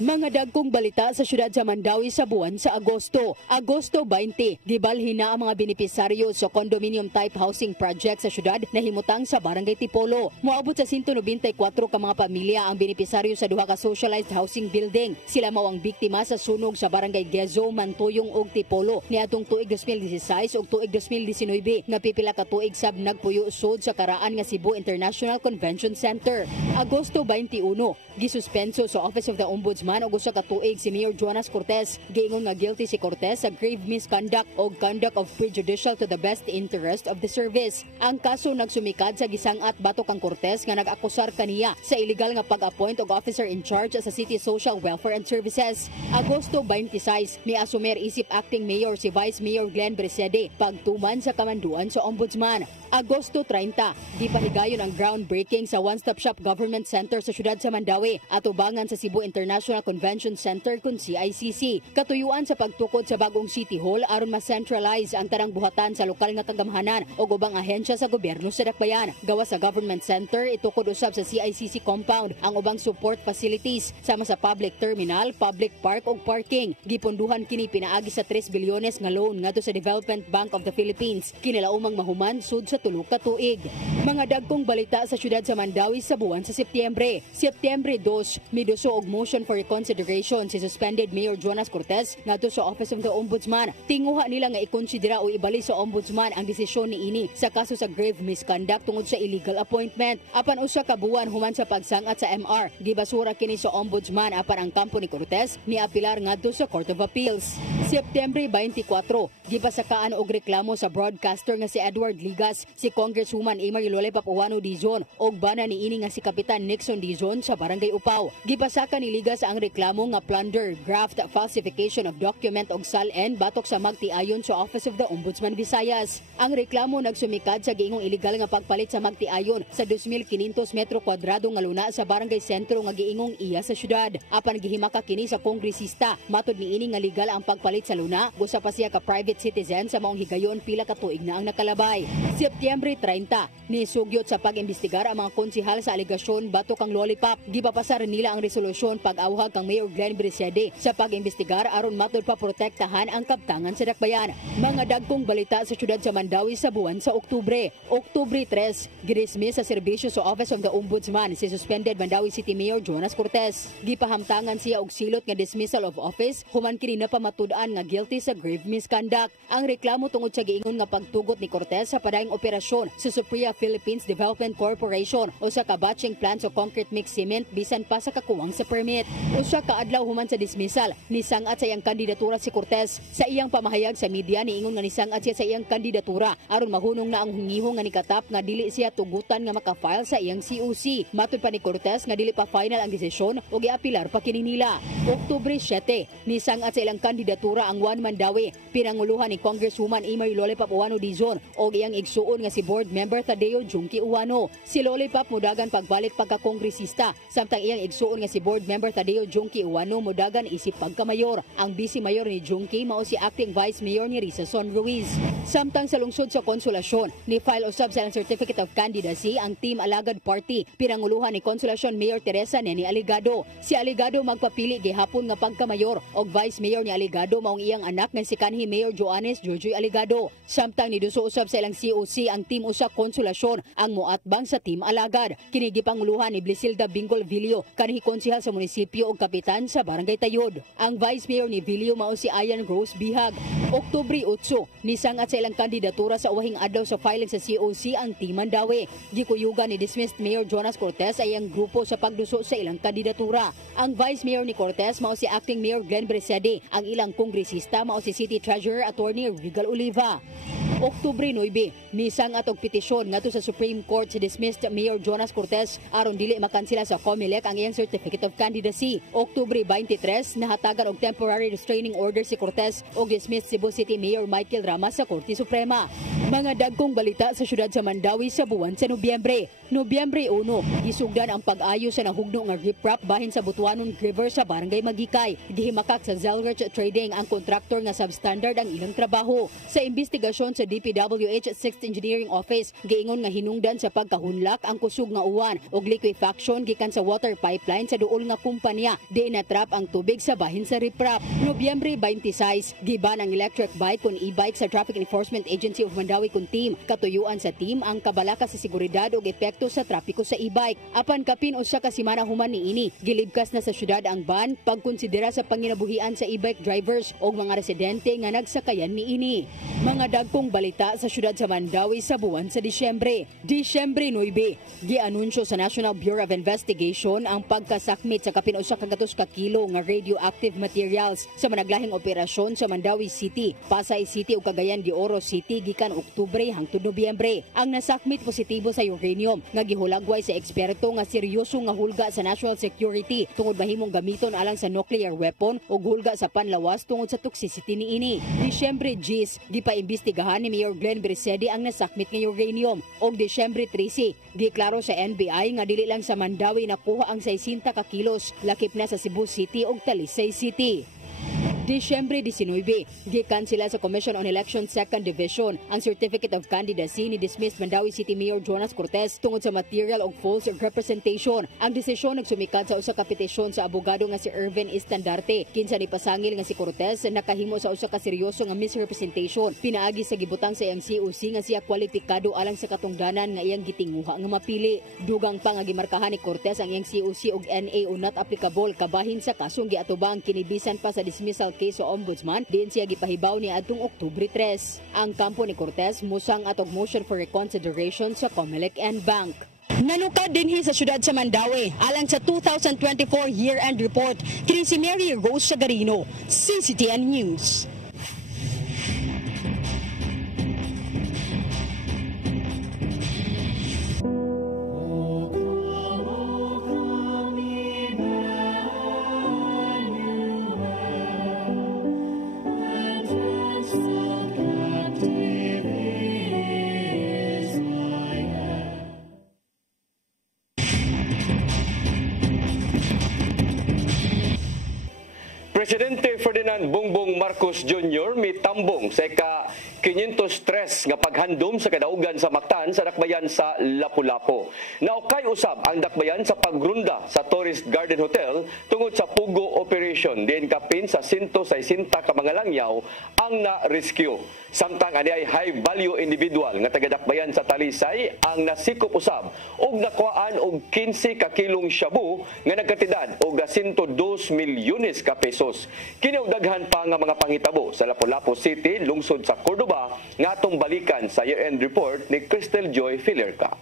Mga dagkong balita sa syudad sa Mandawi sa buwan sa Agosto. Agosto 20, gibalhin na ang mga benepisaryo sa condominium type housing project sa syudad na himutang sa Barangay Tipolo. Moabot sa 194 ka mga pamilya ang benepisaryo sa duha ka socialized housing building. Sila mao ang biktima sa sunog sa Barangay Gezo, Mantuyong ug Tipolo niadtong tuig 2016 ug tuig 2019 nga pipila ka tuig sab nagpuyo usod sa karaan nga Cebu International Convention Center. Agosto 21, gisuspenso sa Office of the Ombudsman ombudsman og usa ka tuig si Mayor Jonas Cortez. Giingon nga guilty si Cortez sa grave misconduct o conduct of prejudicial to the best interest of the service. Ang kaso nagsumikad sa gisangat batok kang Cortez nga nag-akusar kaniya sa illegal nga pag-appoint og officer in charge sa City Social Welfare and Services. Agosto 26, miasumer isip acting mayor si Vice Mayor Glenn Bresede pagtuman sa kamanduan sa ombudsman. Agosto 30, gipahigayon ang groundbreaking sa One Stop Shop Government Center sa siyudad sa Mandawi at ubangan sa Cebu International Convention Center kun CICC. Katuyuan sa pagtukod sa bagong City Hall aron ma-centralize ang tanang buhatan sa lokal nga kagamhanan o ubang ahensya sa gobyerno sa Dakbayan. Gawas sa Government Center, itukod usab sa CICC compound ang ubang support facilities sama sa public terminal, public park o parking. Gipunduhan kini pinaagi sa 3 bilyones nga loan ngadto sa Development Bank of the Philippines. Kinalaumang mahuman sud sa tulo ka tuig. Mga dagkong balita sa siyudad sa Mandawi sa buwan sa Setyembre. Setyembre 2, miduso og motion for reconsideration si suspended Mayor Jonas Cortez ngadto sa Office of the Ombudsman. Tinguha nila nga ikonsidera o ibalik sa Ombudsman ang desisyon niini sa kaso sa grave misconduct tungod sa illegal appointment. Apan usa ka buwan human sa pagsangat sa MR, gibasura kini sa Ombudsman apan ang kampo ni Cortez ni apilar ngadto sa Court of Appeals. Setyembre 24, gipasakaan og reklamo sa broadcaster nga si Edward Ligas, si Congresswoman Imari Lole Papuano Dizon og bana niini nga si Kapitan Nixon Dizon sa Barangay Upaw. Gipasaka ni Ligas ang reklamo nga plunder, graft, falsification of document og SALN batok sa magtiayon sa Office of the Ombudsman Visayas. Ang reklamo nagsumikad sa giingong illegal nga pagpalit sa magtiayon sa 2,500 metro kwadrado nga luna sa Barangay Sentro nga giingong iya sa syudad. Apan gihimaka kini sa kongresista, matud niini nga legal ang pagpalit sa luna, usa pa siya ka private citizen sa maong higayon pila ka tuig na ang nakalabay. Setyembre 30, nisugyot sa pag-imbestigar ang mga konsihal sa aligasyon batok kang lollipop. Gipapasar nila ang resolusyon pag-awhag kang Mayor Glenn Bresede sa pag-imbestigar aron matud pa protektahan ang kabtangan sa Dakbayan. Mga dagkong balita sa siyudad sa Mandawi sa buwan sa Oktubre. Oktubre 3, gidismiss sa serbisyo sa Office of the Ombudsman si suspended Mandawi City Mayor Jonas Cortez. Gipahamtangan siya og silot nga dismissal of office human kini napamatud-an nga guilty sa grave misconduct. Ang reklamo tungod sa giingon nga pagtugot ni Cortez sa padayong operasyon sa Supriya Philippines Development Corporation o sa kabatching plant sa concrete mix cement bisan pa sa kakuwang sa permit. Usa ka adlaw human sa dismissal, nisangat sa iyang kandidatura si Cortez. Sa iyang pamahayag sa media niingon nga nisangat siya sa iyang kandidatura aron mahunong na ang hungihong nga nikatap nga dili siya tugutan nga maka-file sa iyang COC. Matud pa ni Cortez nga dili pa final ang desisyon o giapilar pa kini nila. Oktubre 7, nisangat sa ilang kandidatura ang Juan Mandawi, pinanguluhan ni Congresswoman Imari Lole Papuano Dizon o iyang igsuon nga si board member Tadeo Junki Uwano. Si Lollipop mudagan pagbalik pagka-kongresista, samtang iyang igsuon nga si board member Tadeo Junki Uwano mudagan isip pagka-mayor. Ang vice mayor ni Junki mao si acting vice mayor ni Risa Son Ruiz. Samtang sa lungsod sa Konsolasyon, ni file usab sa certificate of candidacy ang Team Alagad Party, pinanguluhan ni Konsolasyon Mayor Teresa Neni Aligado. Si Aligado magpapili gihapon nga pagka-mayor og vice mayor ni Aligado maong iyang anak nga si kanhi Mayor Joanes Jojoy Aligado. Samtang niduso usab sa ilang COC ang Team Usa Konsolasyon ang moatbang sa Team Alagad. Kini gipanguluhan ni Blisilda Bingol Vilio, kanhi konsehal sa munisipyo ug kapitan sa Barangay Tayod. Ang vice mayor ni Vilio mao si Ayan Rose Bihag. Oktubre 8, nisangat sa ilang kandidatura sa uwahing adlaw sa filing sa COC ang Team Mandawi. Gikuyugan ni dismissed Mayor Jonas Cortez ay ang grupo sa pagduso sa ilang kandidatura. Ang vice mayor ni Cortez mao si acting Mayor Glenn Bresede. Ang ilang kongresista mao si City Treasurer Attorney Regal Oliva. Oktubre 9, nisangat og petisyon ngadto sa Supreme Court si dismissed Mayor Jonas Cortez aron dili makansela sa COMELEC ang iyang certificate of candidacy. Oktubre 23, nahatagan og temporary restraining order si Cortez og dismissed Cebu City Mayor Michael Rama sa Korte Suprema. Mga dagkong balita sa siyudad sa Mandawi sa buwan sa Nobyembre. Nobyembre 1, gisugdan ang pag-ayo sa nahugno nga riprap bahin sa Butuanon River sa Barangay Magikay. Gihimakak sa Zelrich Trading ang kontraktor nga substandard ang ilang trabaho. Sa investigasyon sa DPWH 6th Engineering Office, giingon nga hinungdan sa pagkahunlak ang kusog nga uwan og liquefaction gikan sa water pipeline sa duol nga kumpanya di natrap ang tubig sa bahin sa riprap. Nobyembre 26, giban ang electric bike kun e-bike sa Traffic Enforcement Agency of Mandawi Mandawi kun team. Katuyuan sa team ang kabalaka sa seguridad ug epekto sa trapiko sa e-bike. Apan kapin usa ka semana human niini, gilibkas na sa syudad ang ban pagkonsidera sa panginabuhian sa e-bike drivers ug mga residente nga nagsakayan niini. Mga dagkong balita sa syudad sa Mandawi sa buwan sa Disyembre. Disyembre 9, gianunsyo sa National Bureau of Investigation ang pagkasakmit sa kapin usa ka gatos ka kilo nga radioactive materials sa managlahing operasyon sa Mandawi City, Pasay City ug Cagayan de Oro City gikan Oktubre hangtod Nobyembre. Ang nasakmit positibo sa uranium nga gihulagway sa eksperto nga seryoso nga hulga sa national security tungod mahimong gamiton alang sa nuclear weapon ug hulga sa panlawas tungod sa toxicity niini. Disyembre 10, gipaimbestigahan ni Mayor Glenn Bersedi ang nasakmit nga uranium ug Disyembre 13, giklaro sa NBI nga dili lang sa Mandawi nakuha ang 60 ka kilos, lakip na sa Cebu City ug Talisay City. Disyembre 19, gikansela sa Commission on Elections 2nd Division ang Certificate of Candidacy ni dismissed Mandawi City Mayor Jonas Cortez tungod sa material o false representation. Ang desisyon nagsumikat sa usa ka petisyon sa abogado nga si Irvin Estandarte. Kinsa ni pasangil nga si Cortez nakahimo sa usa ka seryoso nga misrepresentation pinaagi sa gibutang sa iyang COC nga siya kwalipikado alang sa katungdanan nga iyang gitinguha nga mapili. Dugang pa nga gimarkahan ni Cortez ang iyang COC ug NA o not applicable kabahin sa kasong giatubang kinibisan pa sa dismissal case sa Ombudsman diin siya gipahibaw ni adtong Oktubre 3. Ang kampo ni Cortez musang atog motion for reconsideration sa COMELEC and Bank. Nanukad dinhi sa syudad sa Mandawi alang sa 2024 year-end report kini si Mary Rose Sagarino, CCTN News. Presidente Ferdinand Bongbong Marcos Jr. mitambong sa ika-503 nga paghandom sa kadaugan sa Mactan sa dakbayan sa Lapu-Lapu. Naukay usab ang dakbayan sa pagrunda sa Tourist Garden Hotel tungod sa Pugo Operation. Diin kapin sa 160 ka mga langyaw ang na-rescue. Samtang ani ay high-value individual nga taga-dakbayan sa Talisay ang nasikop usab og nakuhaan og 15 ka kilong shabu nga nagkatidad og 102 milyones ka pesos. Kinaugdaghan pa nga mga panghitabo sa Lapu-Lapu City, lungsod sa Cordoba nga atong balikan sa year-end report ni Crystal Joy Filerca.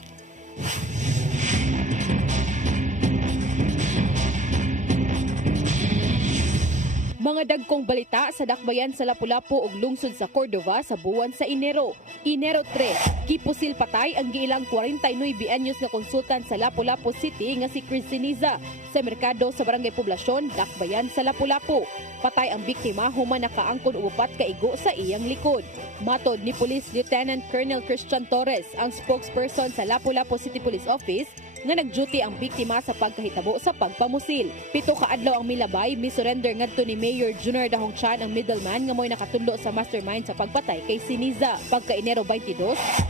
Mga dagkong balita sa dakbayan sa Lapu-Lapu ug lungsod sa Cordova sa buwan sa Enero. Enero 3, gipusil patay ang giilang 49 anyos nga konsultant sa Lapu-Lapu City nga si Chris Siniza sa merkado sa Barangay Poblasyon, dakbayan sa Lapu-Lapu. Patay ang biktima human nakaangkon og 4 ka igo sa iyang likod. Matod ni Police Lieutenant Colonel Christian Torres, ang spokesperson sa Lapu-Lapu City Police Office, nga nagduty ang biktima sa pagkahitabo sa pagpamusil. 7 ka adlaw ang milabay, misurrender ngadto ni Mayor Junior Dahong Chan ang middleman nga mo'y nakatundo sa mastermind sa pagpatay kay Siniza. Pagka Enero 22,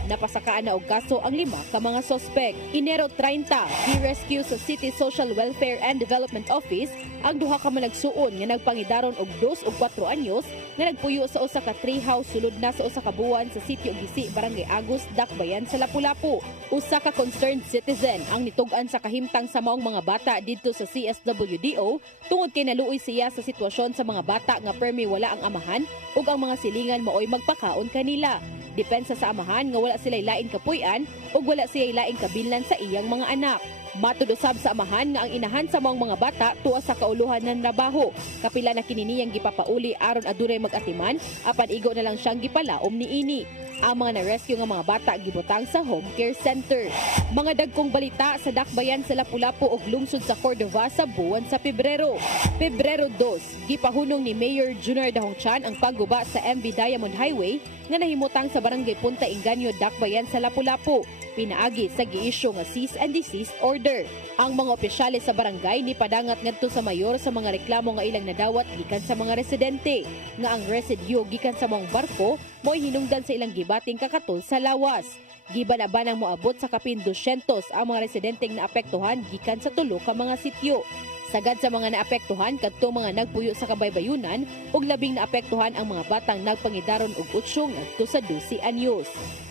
napasakaan na og kaso ang 5 ka mga sospek. Enero 30, gi-rescue sa City Social Welfare and Development Office ang 2 ka managsuon nga nagpangidaron og 2 ug 4 anyos nga nagpuyo sa usa ka tree house sulod na sa usa ka buwan sa Sitio Gisi, Barangay Agus, dakbayan sa Lapu-Lapu. Usa ka concerned citizen ang nitug-an sa kahimtang sa maong mga bata didto sa CSWDO tungod kay naluoy siya sa sitwasyon sa mga bata nga permi wala ang amahan ug ang mga silingan maoy magpakaon kanila. Depensa sa amahan nga wala sila'y laing kapuy-an ug wala siya'y laing kabilan sa iyang mga anak. Matud usab sa amahan nga ang inahan sa maong mga bata tuwa sa kauluhan ng trabaho. Kapila na kini niyang gipapauli aron adunay mag-atiman apan igo na lang siyang gipalaom niini. Ang mga na-rescue nga mga bata gibutang sa home care center. Mga dagkong balita sa dakbayan sa Lapu-Lapu ug lungsod sa Cordova sa buwan sa Pebrero. Pebrero 2, gipahunong ni Mayor Junior Dahong Chan ang pagguba sa MV Diamond Highway nga nahimutang sa Barangay Punta Inganyo, dakbayan sa Lapu-Lapu. Pinaagi sa gi-issue nga cease and desist order. Ang mga opisyales sa barangay ni padangat ngadto sa mayor sa mga reklamo nga ilang nadawat gikan sa mga residente nga ang residue gikan sa mga barko mo'y hinungdan sa ilang gibating kakatol sa lawas. Gibanabanang moabot sa kapin 200 ang mga residenteng naapektuhan gikan sa tulo ka mga sityo. Sagad sa mga naapektuhan kadto mga nagpuyo sa kabaybayunan ug labing naapektuhan ang mga batang nagpangidaron og 8 ngadto sa 12 anyos.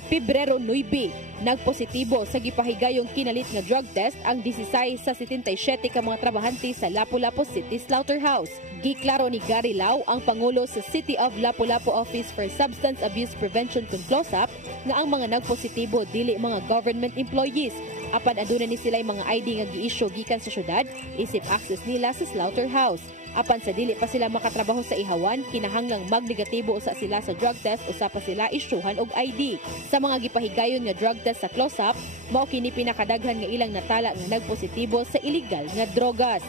Pebrero 9, nagpositibo sa gipahigayong kinalit nga drug test ang 16 sa 77 ka mga trabahante sa Lapu-Lapu City Slaughterhouse. Giklaro ni Gary Lau, ang Pangulo sa City of Lapu-Lapu Office for Substance Abuse Prevention (CLOSAP) nga ang mga nagpositibo dili mga government employees. Apan aduna ni sila'y mga ID nga gi-issue gikan sa syudad, isip access nila sa slaughterhouse. Apan sa dili pa sila makatrabaho sa ihawan, kinahanglang magnegatibo usa sila sa drug test usa pa sila isyuhan og ID. Sa mga gipahigayon nga drug test sa CLOSAP, mao kini pinakadaghan nga ilang natala nga nagpositibo sa illegal nga drogas.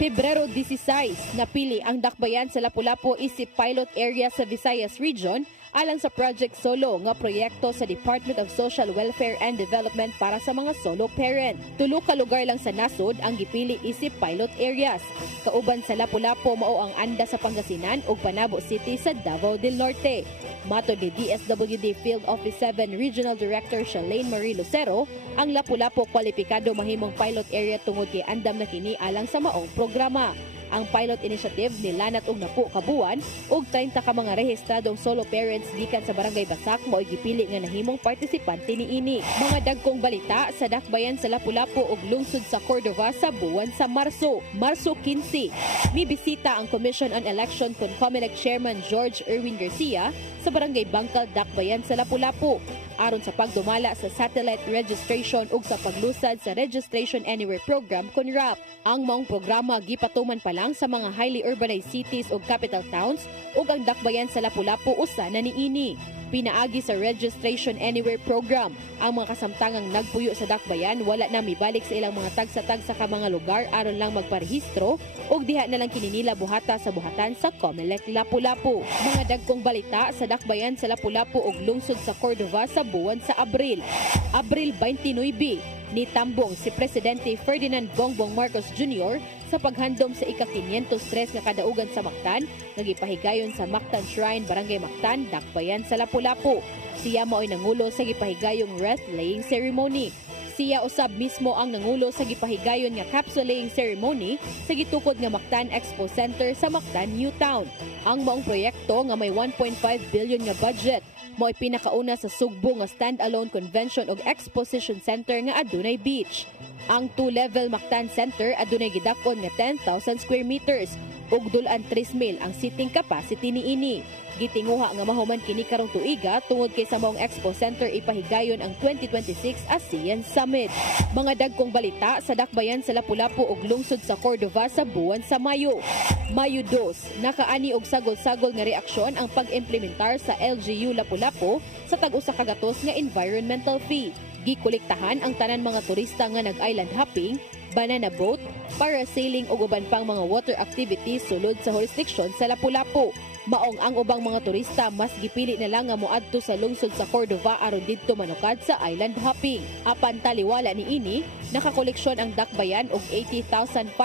Pebrero 16, napili ang dakbayan sa Lapu-Lapu isip pilot area sa Visayas Region alang sa Project Solo nga proyekto sa Department of Social Welfare and Development para sa mga solo parent. Tulo ka lugar lang sa nasod ang gipili isip pilot areas. Kauban sa Lapu-Lapu mao ang Anda sa Pangasinan ug Panabo City sa Davao del Norte. Mato ni DSWD Field Office 7 Regional Director Shalane Marie Lucero, ang Lapu-Lapu kwalipikado mahimong pilot area tungod kay andam na kini alang sa maong programa. Ang pilot initiative nilanat og napu kabuan ug 30 ka mga rehistradong solo parents gikan sa Barangay Basak mao gipili nga nahimong partisipante niini. Mga dagkong balita sa dakbayan sa Lapu-Lapu ug lungsod sa Cordova sa buwan sa Marso. Marso 15, mibisita ang Commission on Election con COMELEC Chairman George Erwin Garcia sa Barangay Bangkal, dakbayan sa Lapu-Lapu aron sa pagdumala sa satellite registration ug sa paglusad sa Registration Anywhere program con RAP. Ang maong programa gipatuman pa lang sa mga highly urbanized cities ug capital towns ug ang dakbayan sa Lapu-Lapu usa na niini. Pinaagi sa Registration Anywhere program, ang mga kasamtangang nagpuyo sa dakbayan wala na mibalik sa ilang mga tagsa-tagsa ka mga lugar aron lang magparehistro ug diha na lang kininila buhata sa buhatan sa COMELEC Lapu-Lapu. Mga dagkong balita sa dakbayan sa Lapu-Lapu ug lungsod sa Cordova sa buwan sa Abril. Abril 29, nitambong si Presidente Ferdinand Bongbong Marcos Jr. sa paghandom sa ika-503 nga kadaugan sa Mactan, nagipahigayon sa Mactan Shrine, Barangay Mactan, dakbayan sa Lapu-Lapu. Siya mao'y nangulo sa gipahigayong wreath-laying ceremony. Siya usab mismo ang nangulo sa gipahigayon nga capsule-laying ceremony sa gitukod nga Mactan Expo Center sa Mactan, New Town. Ang maong proyekto nga may 1.5 billion nga budget mo'y pinakauna sa Sugbo nga stand-alone convention ug exposition center nga adunay beach. Ang 2-level Mactan Center adunay gidakon nga 10,000 square meters ug dulan 3,000 ang seating capacity niini. Gitinguha nga mahuman kini karong tuiga tungod kay sa maong Expo Center ipahigayon ang 2026 ASEAN Summit. Mga dagkong balita sa dakbayan sa Lapu-Lapu ug lungsod sa Cordova sa buwan sa Mayo. Mayo 2, nakaani og sagol-sagol nga reaksyon ang pag-implementar sa LGU Lapu-Lapu sa tag-usa ka gatos nga environmental fee. Gikolektahan ang tanan mga turista nga nag-island hopping, banana boat, parasailing ug uban pang mga water activities sulod sa jurisdiction sa Lapu-Lapu. Maong ang ubang mga turista mas gipili na lang nga moadto sa lungsod sa Cordova aron didto manukad sa island hopping. Apan taliwala niini, nakakoleksyon ang dakbayan og 80,520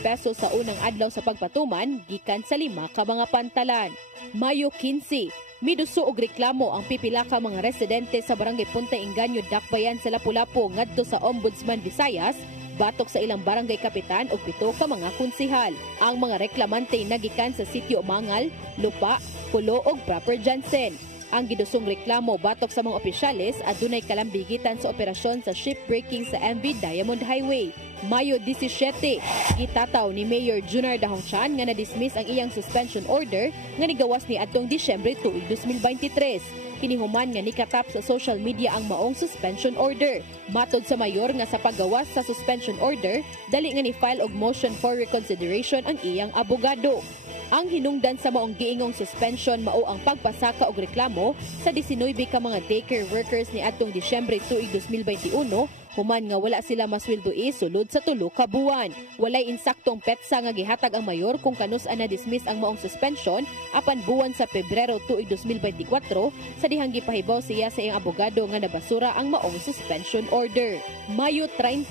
pesos sa unang adlaw sa pagpatuman gikan sa 5 ka mga pantalan. Mayo 15, miduso og reklamo ang pipila ka mga residente sa Barangay Punta Inganyo, dakbayan sa Lapu-Lapu ngadto sa Ombudsman Visayas, batok sa ilang barangay kapitan o 7 ka mga konsihal. Ang mga reklamante nagikan sa Sitio Mangal, Lupa, Kulo ug Proper Jansen. Ang gidusong reklamo batok sa mga opisyales adunay kalambigitan sa operasyon sa shipbreaking sa MV Diamond Highway. Mayo 17, gitataw ni Mayor Junar Dahongchan nga na-dismiss ang iyang suspension order nga nigawas ni atong Disyembre 2, 2023. Kinihuman nga nikatap sa social media ang maong suspension order. Matod sa mayor nga sa paggawas sa suspension order, dali nga ni-file og motion for reconsideration ang iyang abogado. Ang hinungdan sa maong giingong suspension mao ang pagpasaka og reklamo sa 19 ka mga daycare workers ni atong Disyembre 2, 2021 human nga wala sila masweldo sulod sa 3 ka buwan. Walay insaktong petsa nga gihatag ang mayor kung kanus-an na dismiss ang maong suspension apan buwan sa Pebrero tuig 2024 sa dihang gipahibaw siya sa iyang abogado nga nabasura ang maong suspension order. Mayo 30,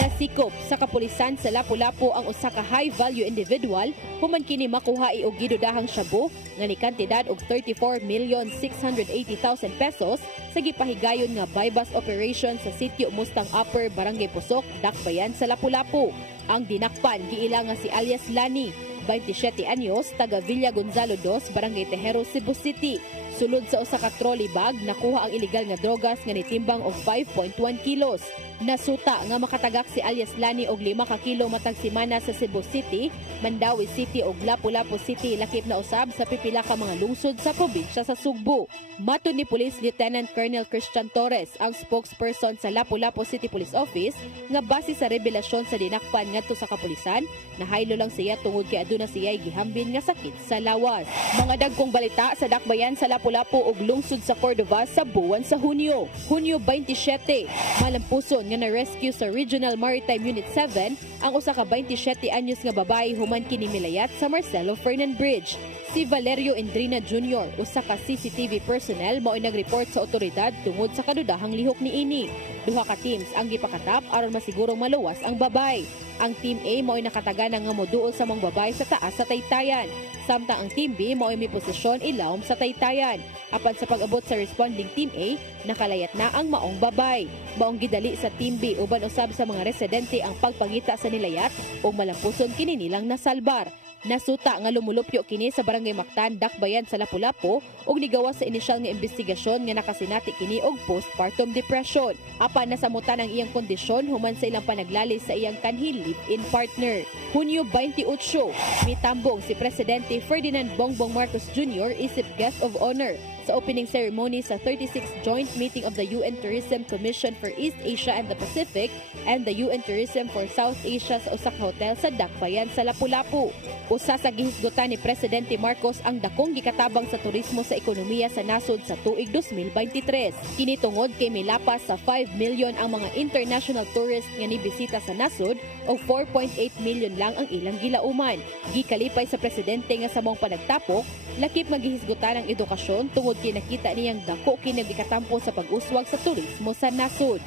nasikop sa kapulisan sa Lapu-Lapu ang usa ka high-value individual human kini makuha og gidudahang shabu nga ni kantidad og 34,680,000 pesos sa gipahigayon nga bypass operation sa sitio Mustang Upper, Barangay Pusok, Dakbayan sa Lapu-Lapu. Ang dinakpan giila nga si alias Lani, 27 anyos, taga Villa Gonzalo 2, Barangay Tejero, Cebu City. Sulod sa usa ka trolley bag, nakuha ang illegal nga drogas nga nitimbang og 5.1 kilos. Nasuta nga makatagak si alias Lani og 5 ka kilo matag semana sa Cebu City, Mandawi City ug Lapu-Lapu City, lakip na usab sa pipila ka mga lungsod sa probinsya sa Sugbo. Matud ni Police Lieutenant Colonel Christian Torres, ang spokesperson sa Lapu-Lapu City Police Office, nga base sa revelasyon sa dinakpan ngadto sa kapulisan, nahaylo lang siya tungod kay aduna siya gihambin nga sakit sa lawas. Mga dagkong balita sa dakbayan sa Lapu-Lapu ug lungsod sa Cordova sa buwan sa Hunyo. Hunyo 27, malampuson nga na-rescue sa Regional Maritime Unit 7 ang usa ka 27 anyos nga babae human kini milayat sa Marcelo Fernan Bridge. Si Valerio Indrina Jr., usa ka CCTV personnel, mao'y nag-report sa otoridad tungod sa kadudahang lihok niini. 2 ka teams ang gipakatap aron masigurong maluwas ang babay. Ang Team A mao'y nakatagana nga moduol sa mga babay sa taas sa Taytayan. Samtang ang Team B mao'y may posisyon ilawom sa Taytayan. Apan sa pag-abot sa responding Team A, nakalayat na ang maong babay. Maong gidali sa Team B uban usab sa mga residente ang pagpangita sa nilayat o malampuson kini nilang nasalbar. Nasuta nga lumulupyo kini sa Barangay Mactan, Dakbayan sa Lapu-Lapu ug nigawas sa inisyal nga investigasyon nga nakasinati kini og postpartum depression. Apan nasamutan ang iyang kondisyon human sa ilang panaglalis sa iyang kanhi live-in partner. Hunyo 28, mitambong si Presidente Ferdinand Bongbong Marcos Jr. isip guest of honor sa opening ceremony sa 36th Joint Meeting of the UN Tourism Commission for East Asia and the Pacific and the UN Tourism for South Asia sa usa ka hotel sa Dakbayan sa Lapu-Lapu. Usa sa gihisgutan ni Presidente Marcos ang dakong gikatabang sa turismo sa ekonomiya sa nasod sa tuig 2023. Kini tungod kay milapas sa 5 million ang mga international tourists nga nibisita sa nasod o 4.8 million lang ang ilang gilauman. Gikalipay sa presidente nga sa maong panagtapok, lakip magihisgutan ang edukasyon tungod kay nakita niyang dako kini gikatampo sa pag-uswag sa turismo sa nasod.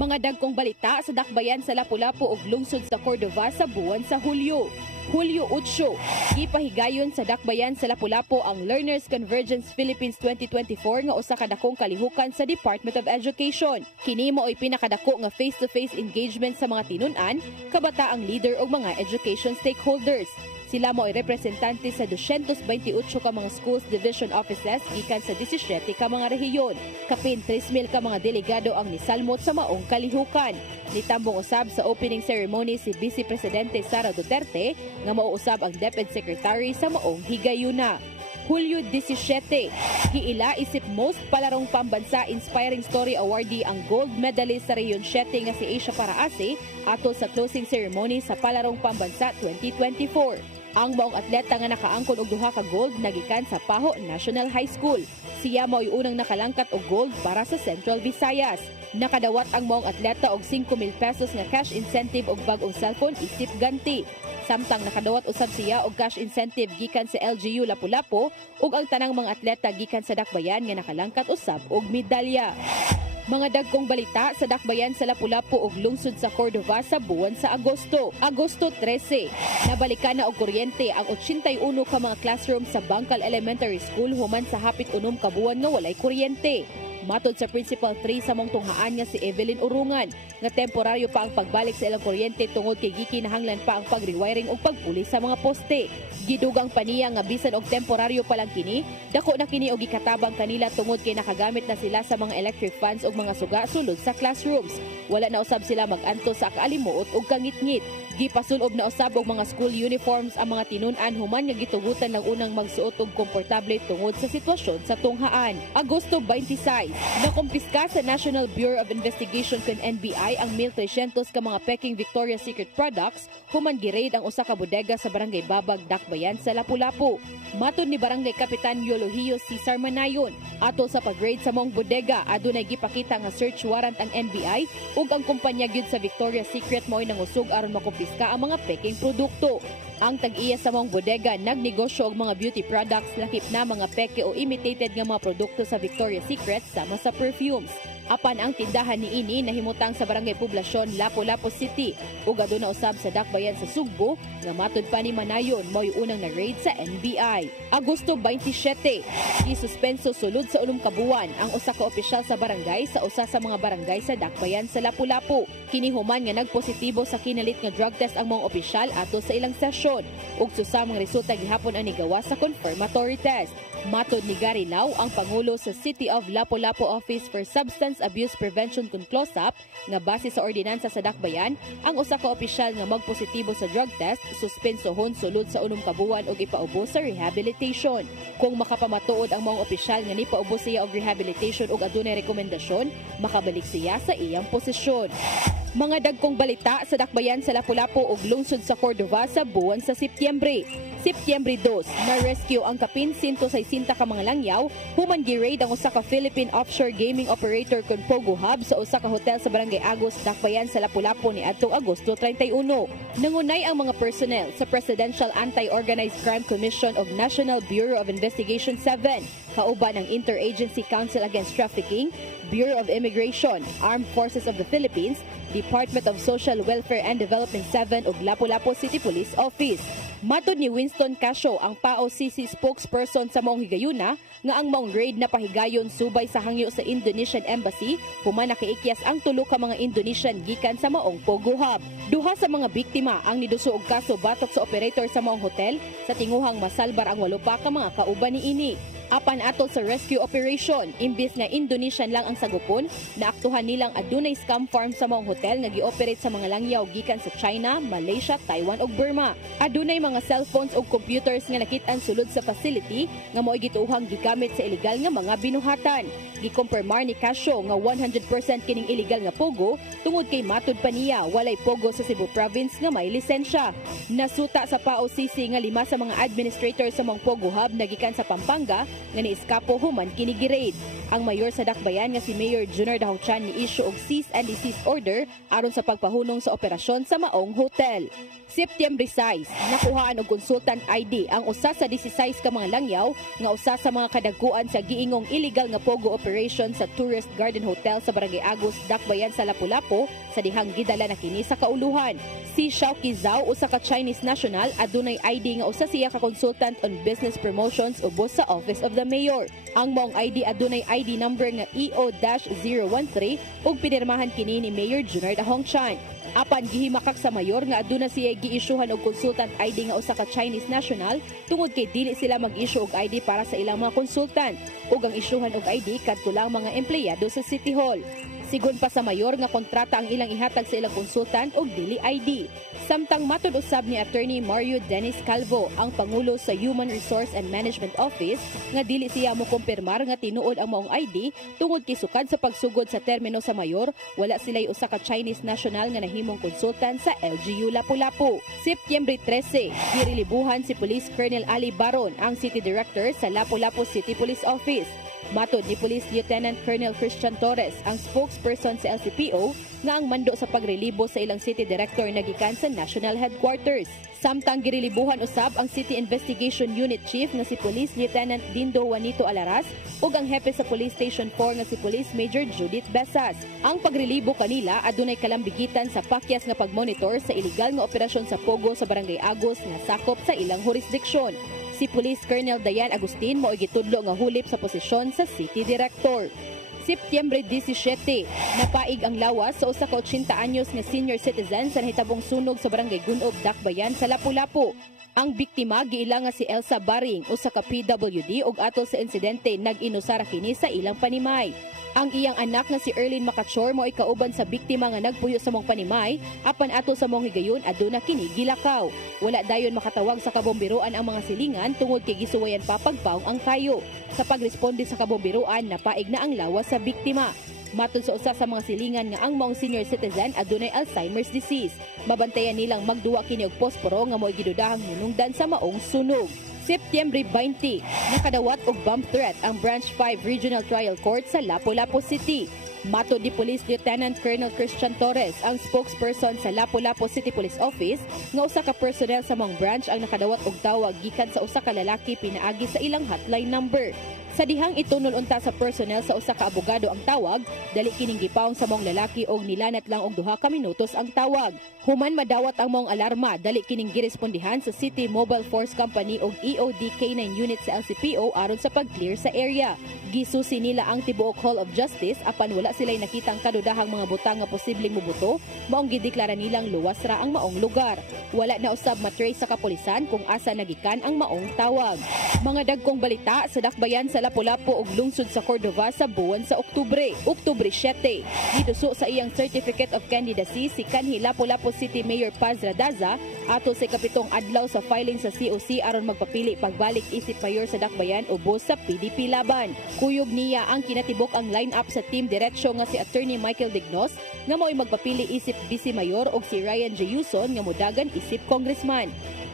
Mga dagkong balita sa Dakbayan sa Lapu-Lapu ug lungsod sa Cordova sa buwan sa Hulyo. Hulyo 8, gipahigayon sa Dakbayan sa Lapu-Lapu ang Learners Convergence Philippines 2024 nga usa ka dakong kalihukan sa Department of Education. Kini mao'y pinakadako nga face-to-face engagement sa mga tinun-an, kabataang leader ug mga education stakeholders. Sila mo ay representante sa 228 ka mga schools division offices gikan sa 17 ka mga rehiyon. Kapin 3,000 ka mga delegado ang nisalmot sa maong kalihukan. Nitambong usab sa opening ceremony si Vice Presidente Sara Duterte nga mauusab ang DepEd Secretary sa maong higayuna. Hulyo 17, giila isip Most Palarong Pambansa Inspiring Story Awardee ang gold medalist sa Rehiyon 7 nga si Asia Paraase atol sa closing ceremony sa Palarong Pambansa 2024. Ang maong atleta nga nakaangkon og 2 ka gold nagikan sa Paho National High School. Siya mao'y unang nakalangkat og gold para sa Central Visayas. Nakadawat ang maong atleta og 5,000 pesos nga cash incentive og bag-ong cellphone isip ganti. Samtang nakadawat usab siya og cash incentive gikan sa LGU Lapu-Lapu ug ang tanang mga atleta gikan sa Dakbayan nga nakalangkat usab og medalya. Mga dagkong balita sa Dakbayan sa Lapu-Lapu ug lungsod sa Cordova sa buwan sa Agosto. Agosto 13, nabalikan na og kuryente ang 81 ka mga classroom sa Bangkal Elementary School human sa hapit 6 ka buwan nga walay kuryente. Matod sa Principal 3 sa mong tunghaan nga si Evelyn Urungan, nga temporaryo pa ang pagbalik sa ilang kuryente tungod kay gikinahanglan pa ang pag-rewiring o pagpuli sa mga poste. Gidugang paniya nga bisan og temporaryo pa lang kini, dako na kini og gikatabang kanila tungod kay nakagamit na sila sa mga electric fans og mga suga sulod sa classrooms. Wala na usab sila mag-anto sa kaalimuot og kangit-ngit. Gipasulob na usab og mga school uniforms ang mga tinun-an human nga gitugutan lang unang magsuot og komportable tungod sa sitwasyon sa tunghaan. Agosto 26, nakumpiska sa National Bureau of Investigation kun NBI ang 1,300 ka mga peking Victoria's Secret products human gi-raid ang usa ka bodega sa Barangay Babag, Dakbayan sa Lapu-Lapu. Matud ni Barangay Kapitan Eulogio Cesar Manayon, ato sa pag-raid sa mong bodega adunay gipakita nga search warrant ang NBI ug ang kumpanya gyud sa Victoria's Secret mo'y nangusog aron makumpiska ang mga peking produkto. Ang tag-iya sa mong bodega nagnegosyo og mga beauty products lakip na mga peke o imitated nga mga produkto sa Victoria's Secret sama sa perfumes. Apan ang tindahan ni ini nahimutang sa Barangay Poblasyon, Lapu-Lapu City ug aduna usab sa Dakbayan sa Sugbo nga matud pa ni Manayon mo'y unang na-raid sa NBI. Agosto 27, gisuspenso sulod sa 8 ka buwan ang usa ka opisyal sa barangay sa usa sa mga barangay sa Dakbayan sa Lapu-Lapu. Kini human nga nagpositibo sa kinalit nga drug test ang mga opisyal ato sa ilang sesyon ug susam nga resulta gihapon ang nigawa sa confirmatory test. Matod ni Gary Lau, ang Pangulo sa City of Lapu-Lapu Office for Substance Abuse Prevention kun CLOSAP, nga base sa ordinansa sa Dakbayan, ang usa ka opisyal nga magpositibo sa drug test, suspensohon sulod sa 6 ka buwan ug ipaubo sa rehabilitation. Kung makapamatuod ang mga opisyal nga nipaubo siya og rehabilitation ug adunay rekomendasyon, makabalik siya sa iyang posisyon. Mga dagkong balita sa Dakbayan sa Lapu-Lapu ug lungsod sa Cordova sa buwan sa Setyembre. Setyembre 2, na-rescue ang kapin 160 ka mga langyaw human gi-raid ang usa ka Philippine offshore gaming operator kun Pogo Hub sa usa ka hotel sa Barangay Agos, Dakbayan sa Lapu-Lapu ni adtong Agosto 31. Nangunay ang mga personnel sa Presidential Anti-Organized Crime Commission of National Bureau of Investigation 7, kauban ng Interagency Council Against Trafficking, Bureau of Immigration, Armed Forces of the Philippines, Department of Social Welfare and Development 7 ug Lapu-Lapu City Police Office. Matud ni Winston Casio, ang PAOCC spokesperson sa maong higayuna, nga ang maong raid na pahigayon subay sa hangyo sa Indonesian Embassy, human nakaikyas ang 3 ka mga Indonesian gikan sa maong Pogo Hub. Duha sa mga biktima ang niduso og kaso batok sa operator sa maong hotel sa tinguhang masalbar ang 8 ka mga kauban niini. Apan atol sa rescue operation, imbis nga Indonesian lang ang sagupon, naaktuhan nilang adunay scam farm sa maong hotel nga gi-operate sa mga langyaw gikan sa China, Malaysia, Taiwan ug Burma. Adunay mga cellphones ug computers nga nakit-an sulod sa facility nga mo'y gituohang gigamit sa illegal nga mga binuhatan. Gikumpirmar ni Casio nga 100% kining illegal nga pogo tungod kay matud pa niya walay pogo sa Cebu Province nga may lisensya. Nasuta sa PAOCC nga 5 sa mga administrator sa mga Pogo Hub nagikan sa Pampanga nga ni-eskapo human kini gi-raid. Ang mayor sa Dakbayan nga si Mayor Junior Dahuchan ni issue og cease and desist order aron sa pagpahunong sa operasyon sa maong hotel. Setyembre 6, nakuhaan og consultant ID ang usa sa 16 ka mga langyaw nga usa sa mga kadagkuan sa giingong illegal nga pogo operation sa Tourist Garden Hotel sa Barangay Agos, Dakbayan sa Lapu-Lapu sa dihang gidala na kini sa kauluhan. Si Xiaoqi Zhao, usa ka Chinese national, adunay ID nga usa siya ka consultant on business promotions ubos sa Office of the Mayor. Ang maong ID adunay ID number nga EO-013 ug pinirmahan kini ni Mayor Junior Dahuchan. Apan gihimakak sa mayor nga aduna siya gi-issuehan og consultant ID nga usa ka Chinese national tungod kay dili sila mag-issue og ID para sa ilang mga consultant ug ang issuehan og ID kadto lang mga empleyado sa City Hall. Sigon pa sa mayor nga kontrata ang ilang ihatag sa ilang konsultant og dili ID. Samtang matud usab ni Attorney Mario Dennis Calvo, ang Pangulo sa Human Resource and Management Office, nga dili siya mo kumpirmar nga tinuod ang maong ID tungod kay sukad sa pagsugod sa termino sa mayor, wala sila'y usa ka Chinese national nga nahimong konsultant sa LGU Lapu-Lapu. Setyembre 13, girilibuhan si Police Colonel Ali Baron, ang City Director sa Lapu-Lapu City Police Office. Matod ni Police Lieutenant Colonel Christian Torres, ang spokesperson sa LCPO, nga ang mando sa pagrelibo sa ilang City Director nagikan sa National Headquarters. Samtang girilibuhan usab ang City Investigation Unit Chief nga si Police Lieutenant Dindo Juanito Alaras ug ang hepe sa Police Station 4 nga si Police Major Judith Besas. Ang pagrelibo kanila adunay kalambigitan sa pakyas nga pagmonitor sa illegal nga operasyon sa pogo sa Barangay Agos nga sakop sa ilang jurisdiksyon. Si Police Colonel Dayan Agustin mo'y gitudlo nga hulip sa posisyon sa City Director. Setyembre 17, napaig ang lawas sa usa ka 80 anyos nga senior citizen sa nahitabong sunog sa Barangay Gunob, Dakbayan sa Lapu-Lapu. Ang biktima giila nga si Elsa Baring usa ka PWD ug atol sa insidente nag-inusara kini sa ilang panimay. Ang iyang anak nga si Erlyn Macachor mo ay kauban sa biktima nga nagpuyo sa mong panimay apan atol sa mong higayon aduna kini gilakaw. Wala dayon makatawag sa kabomberoan ang mga silingan tungod kay gisuwayan pa pagpaong ang kayo. Sa pagresponde sa kabomberoan napaig na ang lawas sa biktima. Matod sa usa sa mga silingan nga ang maong senior citizen adunay Alzheimer's disease. Mabantayan nilang magduwa kini og posporo nga mo'y gidudahang hinungdan sa maong sunog. Setyembre 20, nakadawat og bomb threat ang Branch 5 Regional Trial Court sa Lapu-Lapu City. Matod ni Police Lieutenant Colonel Christian Torres, ang spokesperson sa Lapu-Lapu City Police Office, nga usa ka personnel sa maong branch ang nakadawat og tawag gikan sa usa ka lalaki pinaagi sa ilang hotline number. Sa dihang itunol unta sa personnel sa usa ka abogado ang tawag, dali kining gipawong sa maong lalaki og nilanat lang og 2 ka minutos ang tawag. Human madawat ang maong alarma, dali kining girespondihan sa City Mobile Force Company og EOD K9 unit sa LCPO aron sa pag-clear sa area. Gisusi nila ang tibuok Hall of Justice apan wala sila'y nakitang kadudahang mga butang nga posibleng mubuto, maong gideklara nilang luwas ra ang maong lugar. Wala na usab matrace sa kapulisan kung asa nagikan ang maong tawag. Mga dagkong balita sa dakbayan sa Lapu-Lapu ug lungsod sa Cordova sa buwan sa Oktubre. Oktubre 7, giduso sa iyang Certificate of Candidacy si kanhi Lapu-Lapu City Mayor Paz Radaza ato sa ikapitong adlaw sa filing sa COC aron magpapili pagbalik isip mayor sa dakbayan ubos sa PDP laban. Kuyog niya ang kinatibok ang line-up sa team diretsyo nga si Attorney Michael Dignos nga mao'y magpapili isip Vice Mayor og si Ryan J. Yuson nga modagan isip Congressman.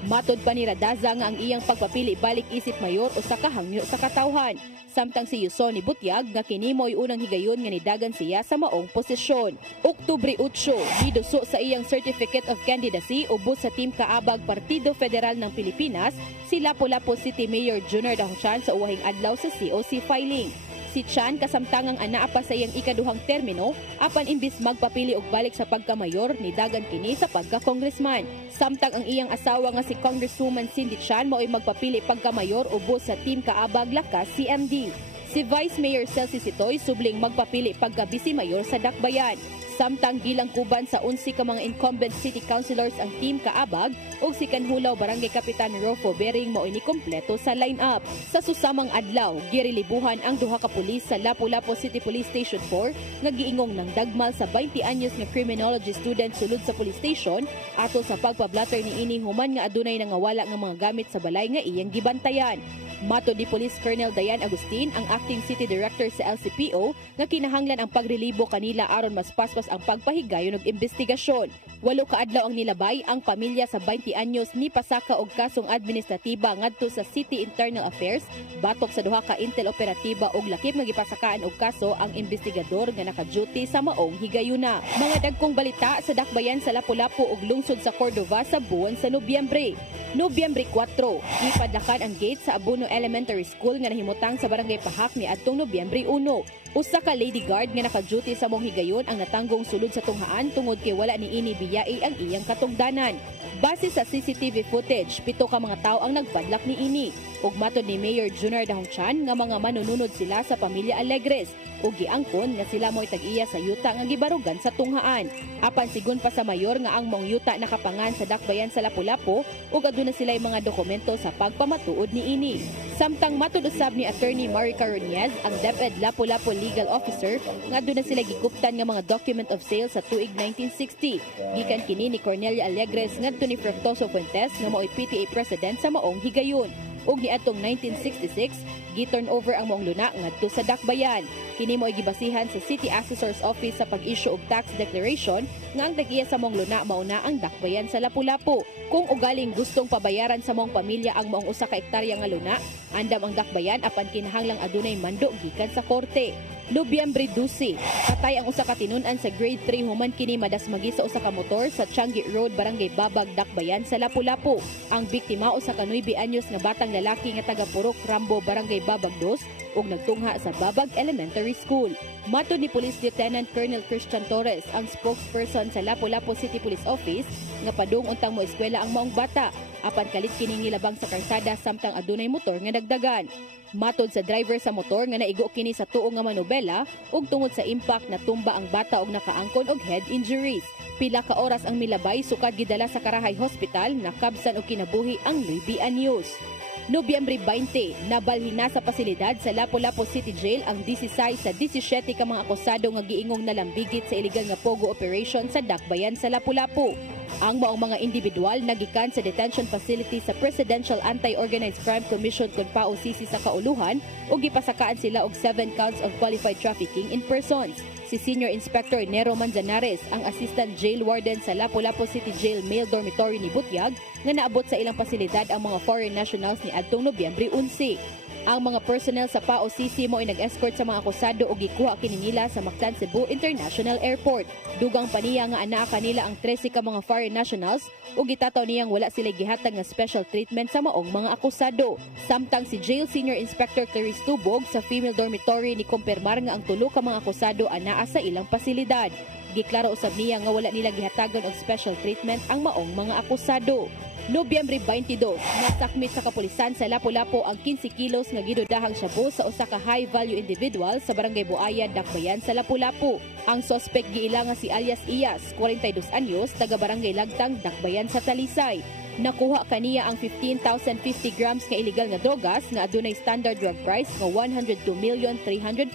Matod pa ni Radaza nga ang iyang pagpapili balik isip mayor o sa kahangyo sa katawhan. Samtang si Yuson ni Butyag nga kini mo'y unang higayon nga nidagan siya sa maong posisyon. Oktubre 8, giduso sa iyang Certificate of Candidacy ubos sa Team Kaabag Partido Federal ng Pilipinas si Lapu-Lapu City Mayor Junior Dahongchan sa uwahing adlaw sa COC filing. Si Chan kasamtangang anaa pa sa iyang ikaduhang termino apan imbis magpapili og balik sa pagkamayor nidagan kini sa pagka-congressman. Samtang ang iyang asawa nga si Congresswoman Cindy Chan mao'y magpapili pagkamayor ubos sa Team Kaabag Lakas CMD. Si Vice Mayor Celsi Sitoy subling magpapili pagka-Vice Mayor sa Dakbayan. Samtang gilang kuban sa 11 ka mga incumbent city councilors ang Team Kaabag ug si Kanhulaw Barangay Kapitan Rofo Bering mao'y ni kompleto sa line-up. Sa susamang adlaw, girilibuhan ang 2 ka pulis sa Lapu-Lapu City Police Station 4 nga giingong ng dagmal sa 20 anyos nga criminology student sulod sa police station ato sa pagpablatter ni ini human nga adunay nangawala nga mga gamit sa balay nga iyang gibantayan. Matod ni Police Colonel Dayan Agustin, ang acting city director sa LCPO, nga kinahanglan ang pagrelibo kanila aron mas paspas ang pagpahigayon og investigasyon. 8 ka adlaw ang nilabay ang pamilya sa 20 anyos ni pasaka og kasong administratiba ngadto sa City Internal Affairs batok sa 2 ka intel operatiba og lakip nga gipasakaan og kaso ang investigador nga naka-duty sa maong higayuna. Mga dagkong balita sa dakbayan sa Lapu-Lapu ug lungsod sa Cordova sa buwan sa Nobyembre. Nobyembre 4, ipadlakan ang gate sa Abuno Elementary School nga nahimutang sa Barangay Pahak ni adtong Nobyembre 1. Usa ka lady guard nga naka-duty sa mong higayon ang natanggong sulod sa tunghaan tungod kay wala ni ini biyai ang iyang katungdanan. Base sa CCTV footage, 7 ka mga tao ang nagpadlak ni ini. Ug matod ni Mayor Junior Dahongchan nga mga manununod sila sa pamilya Alegres ug giangkon nga sila mo'y tag-iya sa yuta nga gibarugan sa tunghaan. Apan sigon pa sa mayor nga ang mong yuta nakapangan sa dakbayan sa Lapu-Lapu ug aduna sila'y mga dokumento sa pagpamatuod ni ini. Samtang matud usab ni Attorney Marica Ronez, ang DepEd Lapu-Lapu Legal Officer, nga aduna sila giguptan nga mga document of sale sa tuig 1960. Gikan kini ni Cornelia Alegres ngadto ni Fructuoso Fuentes nga mao'y PTA President sa maong higayon. Ug niadtong 1966, gi-turn over ang maong luna ngadto sa dakbayan. Kini mo'y gibasihan sa City Assessor's Office sa pag-issue og tax declaration nga ang tag-iya sa maong luna mauna ang dakbayan sa Lapu-Lapu. Kung ugaling gustong pabayaran sa maong pamilya ang maong 1 ka hektarya nga luna, andam ang dakbayan apan kinahanglang adunay mando gikan sa korte. Nobyembre 12, patay ang 1 ka tinun-an sa grade 3 human kini madasmagi sa 1 ka motor sa Changi Road, Barangay Babag, Dakbayan sa Lapu-Lapu. Ang biktima 1 ka 9 anyos nga batang lalaki nga taga Purok Rambo, Barangay Babag 2 ug nagtungha sa Babag Elementary School. Matod ni Police Lieutenant Colonel Christian Torres, ang spokesperson sa Lapu-Lapu City Police Office, nga padung untang mo eskwela ang maong bata apan kalit kini nilabang sa karsada samtang adunay motor nga dagdagan. Matod sa driver sa motor nga naigo kini sa tuo nga manobela ug tungod sa impact natumba ang bata og nakaangkon og head injuries. Pila ka oras ang milabay sukad gidala sa Karahay Hospital, nakabsan og kinabuhi ang Nueve Anyos. Nobyembre 20, nabalhin na sa pasilidad sa Lapu-Lapu City Jail ang 16 sa 17 ka mga akusado nga giingong nalambigit sa illegal nga pogo operation sa Dakbayan sa Lapu-Lapu. Ang maong mga individual nagikan sa detention facility sa Presidential Anti-Organized Crime Commission kun PAOCC sa Kauluhan ug gipasakaan sila og 7 counts of qualified trafficking in persons. Si Senior Inspector Nero Manzanares, ang Assistant Jail Warden sa Lapu-Lapu City Jail Male Dormitory ni Butyag, nga naabot sa ilang pasilidad ang mga foreign nationals ni adtong Nobyembre 11. Ang mga personnel sa PAOCC mo ay nag-escort sa mga akusado o gikuha kini nila sa Mactan Cebu International Airport. Dugang paniya nga anaa kanila ang 13 ka mga foreign nationals o gitataw niyang wala sila gihatag nga special treatment sa maong mga akusado. Samtang si Jail Senior Inspector Clarice Tubog sa female dormitory ni kumpirmar nga ang tulo ka mga akusado anaa sa ilang pasilidad. Giklaro usab niya nga wala nila gihatagon og special treatment ang maong mga akusado. Nobyembre 22, nasakmit sa kapulisan sa Lapu-Lapu ang 15 kilos nga gidudahang shabu sa usa ka high-value individual sa Barangay Buaya, Dakbayan sa Lapu-Lapu. Ang suspect giila nga si alias Iyas, 42 anyos, taga Barangay Lagtang, Dakbayan sa Talisay. Nakuha kaniya ang 15,050 grams nga illegal nga drogas nga adunay standard drug price nga 102,340,000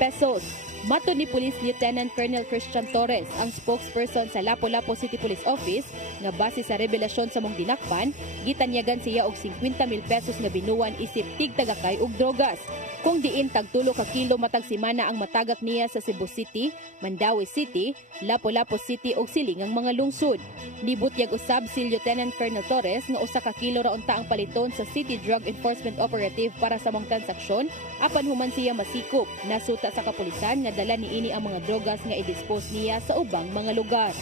pesos. Matod ni Police Lieutenant Colonel Christian Torres, ang spokesperson sa Lapu-Lapu City Police Office, nga base sa revelasyon sa mong dinakpan, gitanyagan siya og 50,000 pesos nga binuwan isip tig tagakay og drogas. Kung diin tagtulo ka kilo matag simana ang matagak niya sa Cebu City, Mandaue City, Lapu-Lapu City ug silingang mga lungsod. Nibutyag usab si Lieutenant Colonel Torres nga usa ka kilo ra unta ang paliton sa City Drug Enforcement Operative para sa mong transaksyon apan human siya masikop. Nasuta sa kapulisan nga dala niini ang mga drogas nga i-dispose niya sa ubang mga lugar.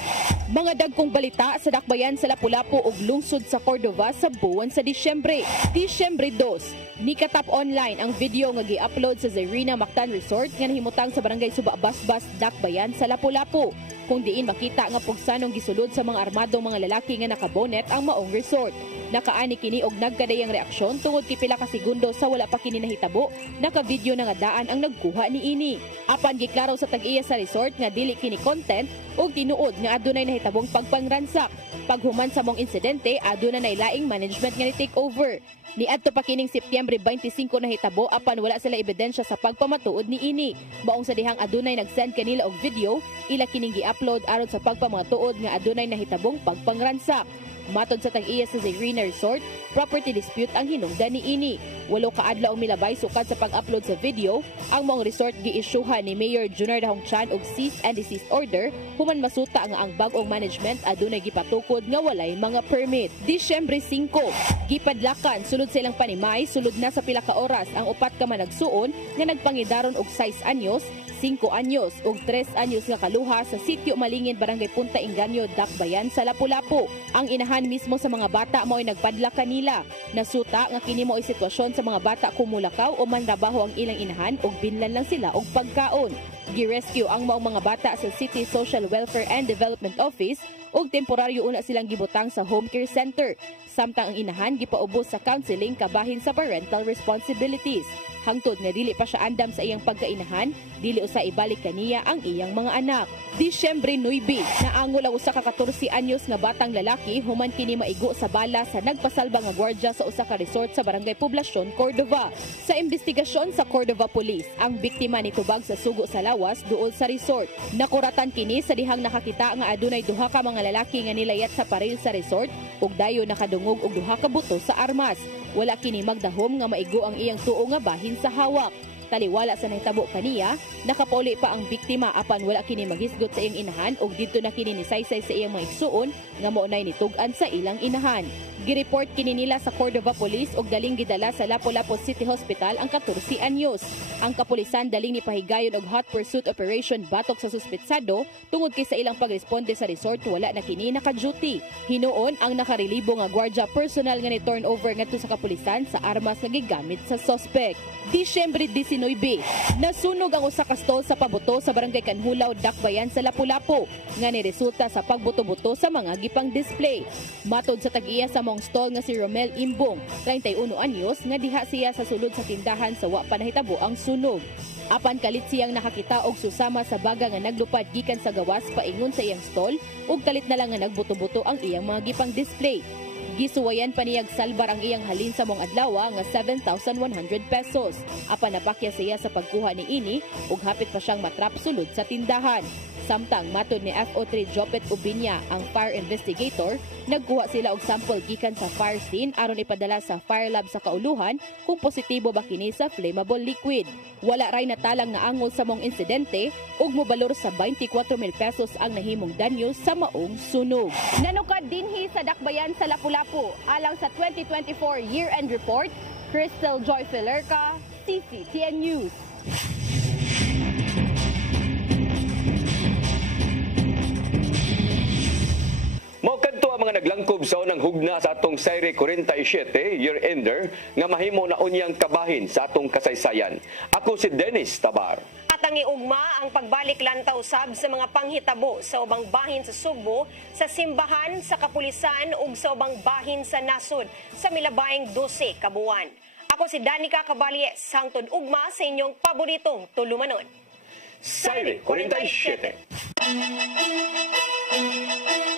Mga dagkong balita sa Dakbayan sa Lapu-Lapu ug lungsod sa Cordova sa buwan sa Disyembre. Disyembre 2, nikatap online ang video nga gi-upload sa Zerina Mactan Resort nga nahimutang sa Barangay Suba Basbas, Dakbayan sa Lapu-Lapu. Kung diin makita nga pugsanong gisulod sa mga armadong mga lalaki nga nakabonet ang maong resort. Nakaani kini og nagkadayang reaksyon tungod kay pila ka segundo sa wala pa kini nahitabo, naka-video na nga daan ang nagkuha niini. Apan giklaro sa tag-iya sa resort nga dili kini content ug tinuod nga adunay nahitabong pagpangransak. Paghuman sa mong insidente, aduna nay laing management nga ni take over. Niadto pa kining Setyembre 25 nahitabo apan wala sila ebidensya sa pagpamatuod niini. Maong sa dihang adunay nag-send kanila og video, ila kining gi-upload aron sa pagpamatuod nga adunay nahitabong pagpangransak. Matod sa tag-iya sa Zerina Resort, property dispute ang hinungdan niini. 8 ka adlaw ang milabay sukad sa pag-upload sa video, ang mong resort gi-isyuhan ni Mayor Junar Dahong Chan og cease and desist order human masuta nga ang bag-ong management adunay gipatukod nga walay mga permit. Disyembre 5, gipadlakan sulod sa ilang panimay, sulod na sa pila ka oras ang upat ka managsuon nga nagpangidaron og 6 anyos, 5 anyos ug 3 anyos nga kaluha sa Sitio Malingin, Barangay Punta Inganyo, Dakbayan sa Lapu-Lapu. Ang inahan mismo sa mga bata mo ay nagpadla kanila. Nasuta nga kini mo ay sitwasyon sa mga bata kumulakaw o manrabaho ang ilang inahan ug binlan lang sila og pagkaon. Gi-rescue ang maong mga bata sa City Social Welfare and Development Office ug temporaryo una silang gibutang sa home care center. Samtang ang inahan gipaubos sa counseling kabahin sa parental responsibilities. Hangtod nga dili pa siya andam sa iyang pagkainahan, dili usa ibalik kaniya ang iyang mga anak. Disyembre 9, naangol ang usa ka 14 anyos nga batang lalaki human kini maigo sa bala sa nagpasalba nga gwardya sa usa ka resort sa Barangay Poblacion, Cordova. Sa investigasyon sa Cordova Police, ang biktima nitubag sa sugo sa lawas duol sa resort. Nakuratan kini sa dihang nakakita nga adunay duha ka mga lalaki nga nilayat sa paril sa resort ug dayon nakadungog og duha ka buto sa armas. Wala kini magdahom nga maigo ang iyang tuo nga bahin sa hawak. Taliwala sa nahitabo kaniya, nakapauli pa ang biktima apan wala kini maghisgot sa iyang inahan ug didto na kini nisaysay sa iyang mga igsuon nga maunay nitug-an sa ilang inahan. Gireport kini nila sa Cordova Police ug daling gidala sa Lapu-Lapu City Hospital ang 14 anyos. Ang kapulisan daling nipahigayon og hot pursuit operation batok sa suspetsado tungod kay sa ilang pagresponde sa resort wala na kini naka-duty. Hinuon ang nakarelibo nga gwardya personal nga ni turnover ngadto sa kapulisan sa armas nga gigamit sa suspect. Disyembre 19, Nasunog ang usa ka stall sa pabuto sa Barangay Kanhulaw, Dakbayan sa Lapu-Lapu nga niresulta sa pagbuto-buto sa mga gipang display. Matod sa tag-iya sa mong stall nga si Romel Imbong, 31 anyos, nga diha siya sa sulod sa tindahan sa wa pa nahitabo ang sunog. Apan kalit siyang nakakita og susama sa baga nga naglupad gikan sa gawas paingon sa iyang stall ug kalit na lang nga nagbuto-buto ang iyang mga gipang display. Gisuwayan pa niyag salbar ang iyang halin sa mong adlaw nga 7,100 pesos. Apan napakya siya sa pagkuha ni ini ug hapit pa siyang matrap sulod sa tindahan. Samtang matod ni FO3 Jopet Ubinya, ang fire investigator, nagkuha sila og sample gikan sa fire scene aron ipadala sa fire lab sa kauluhan kung positibo ba kini sa flammable liquid. Wala ray natalang nga angol sa mong insidente ug mobalor sa 24,000 pesos ang nahimong danyo sa maong sunog. Nanukad dinhi sa Dakbayan sa Lapu-Lapu alang sa 2024 year-end report, Crystal Joy Filerca, CCTN News. Mao kadto ang mga naglangkob sa unang hugna sa atong Sayre 47 year-ender nga mahimo na unyang kabahin sa atong kasaysayan. Ako si Dennis Tabar. At ang iugma ang pagbalik lantaw sab sa mga panghitabo sa ubang bahin sa Sugbo, sa simbahan, sa kapulisan ug sa ubang bahin sa nasod sa milabayng 12 ka buwan. Ako si Danica Caballes, hangtod ugma sa inyong paboritong tulumanon. Sayre 47.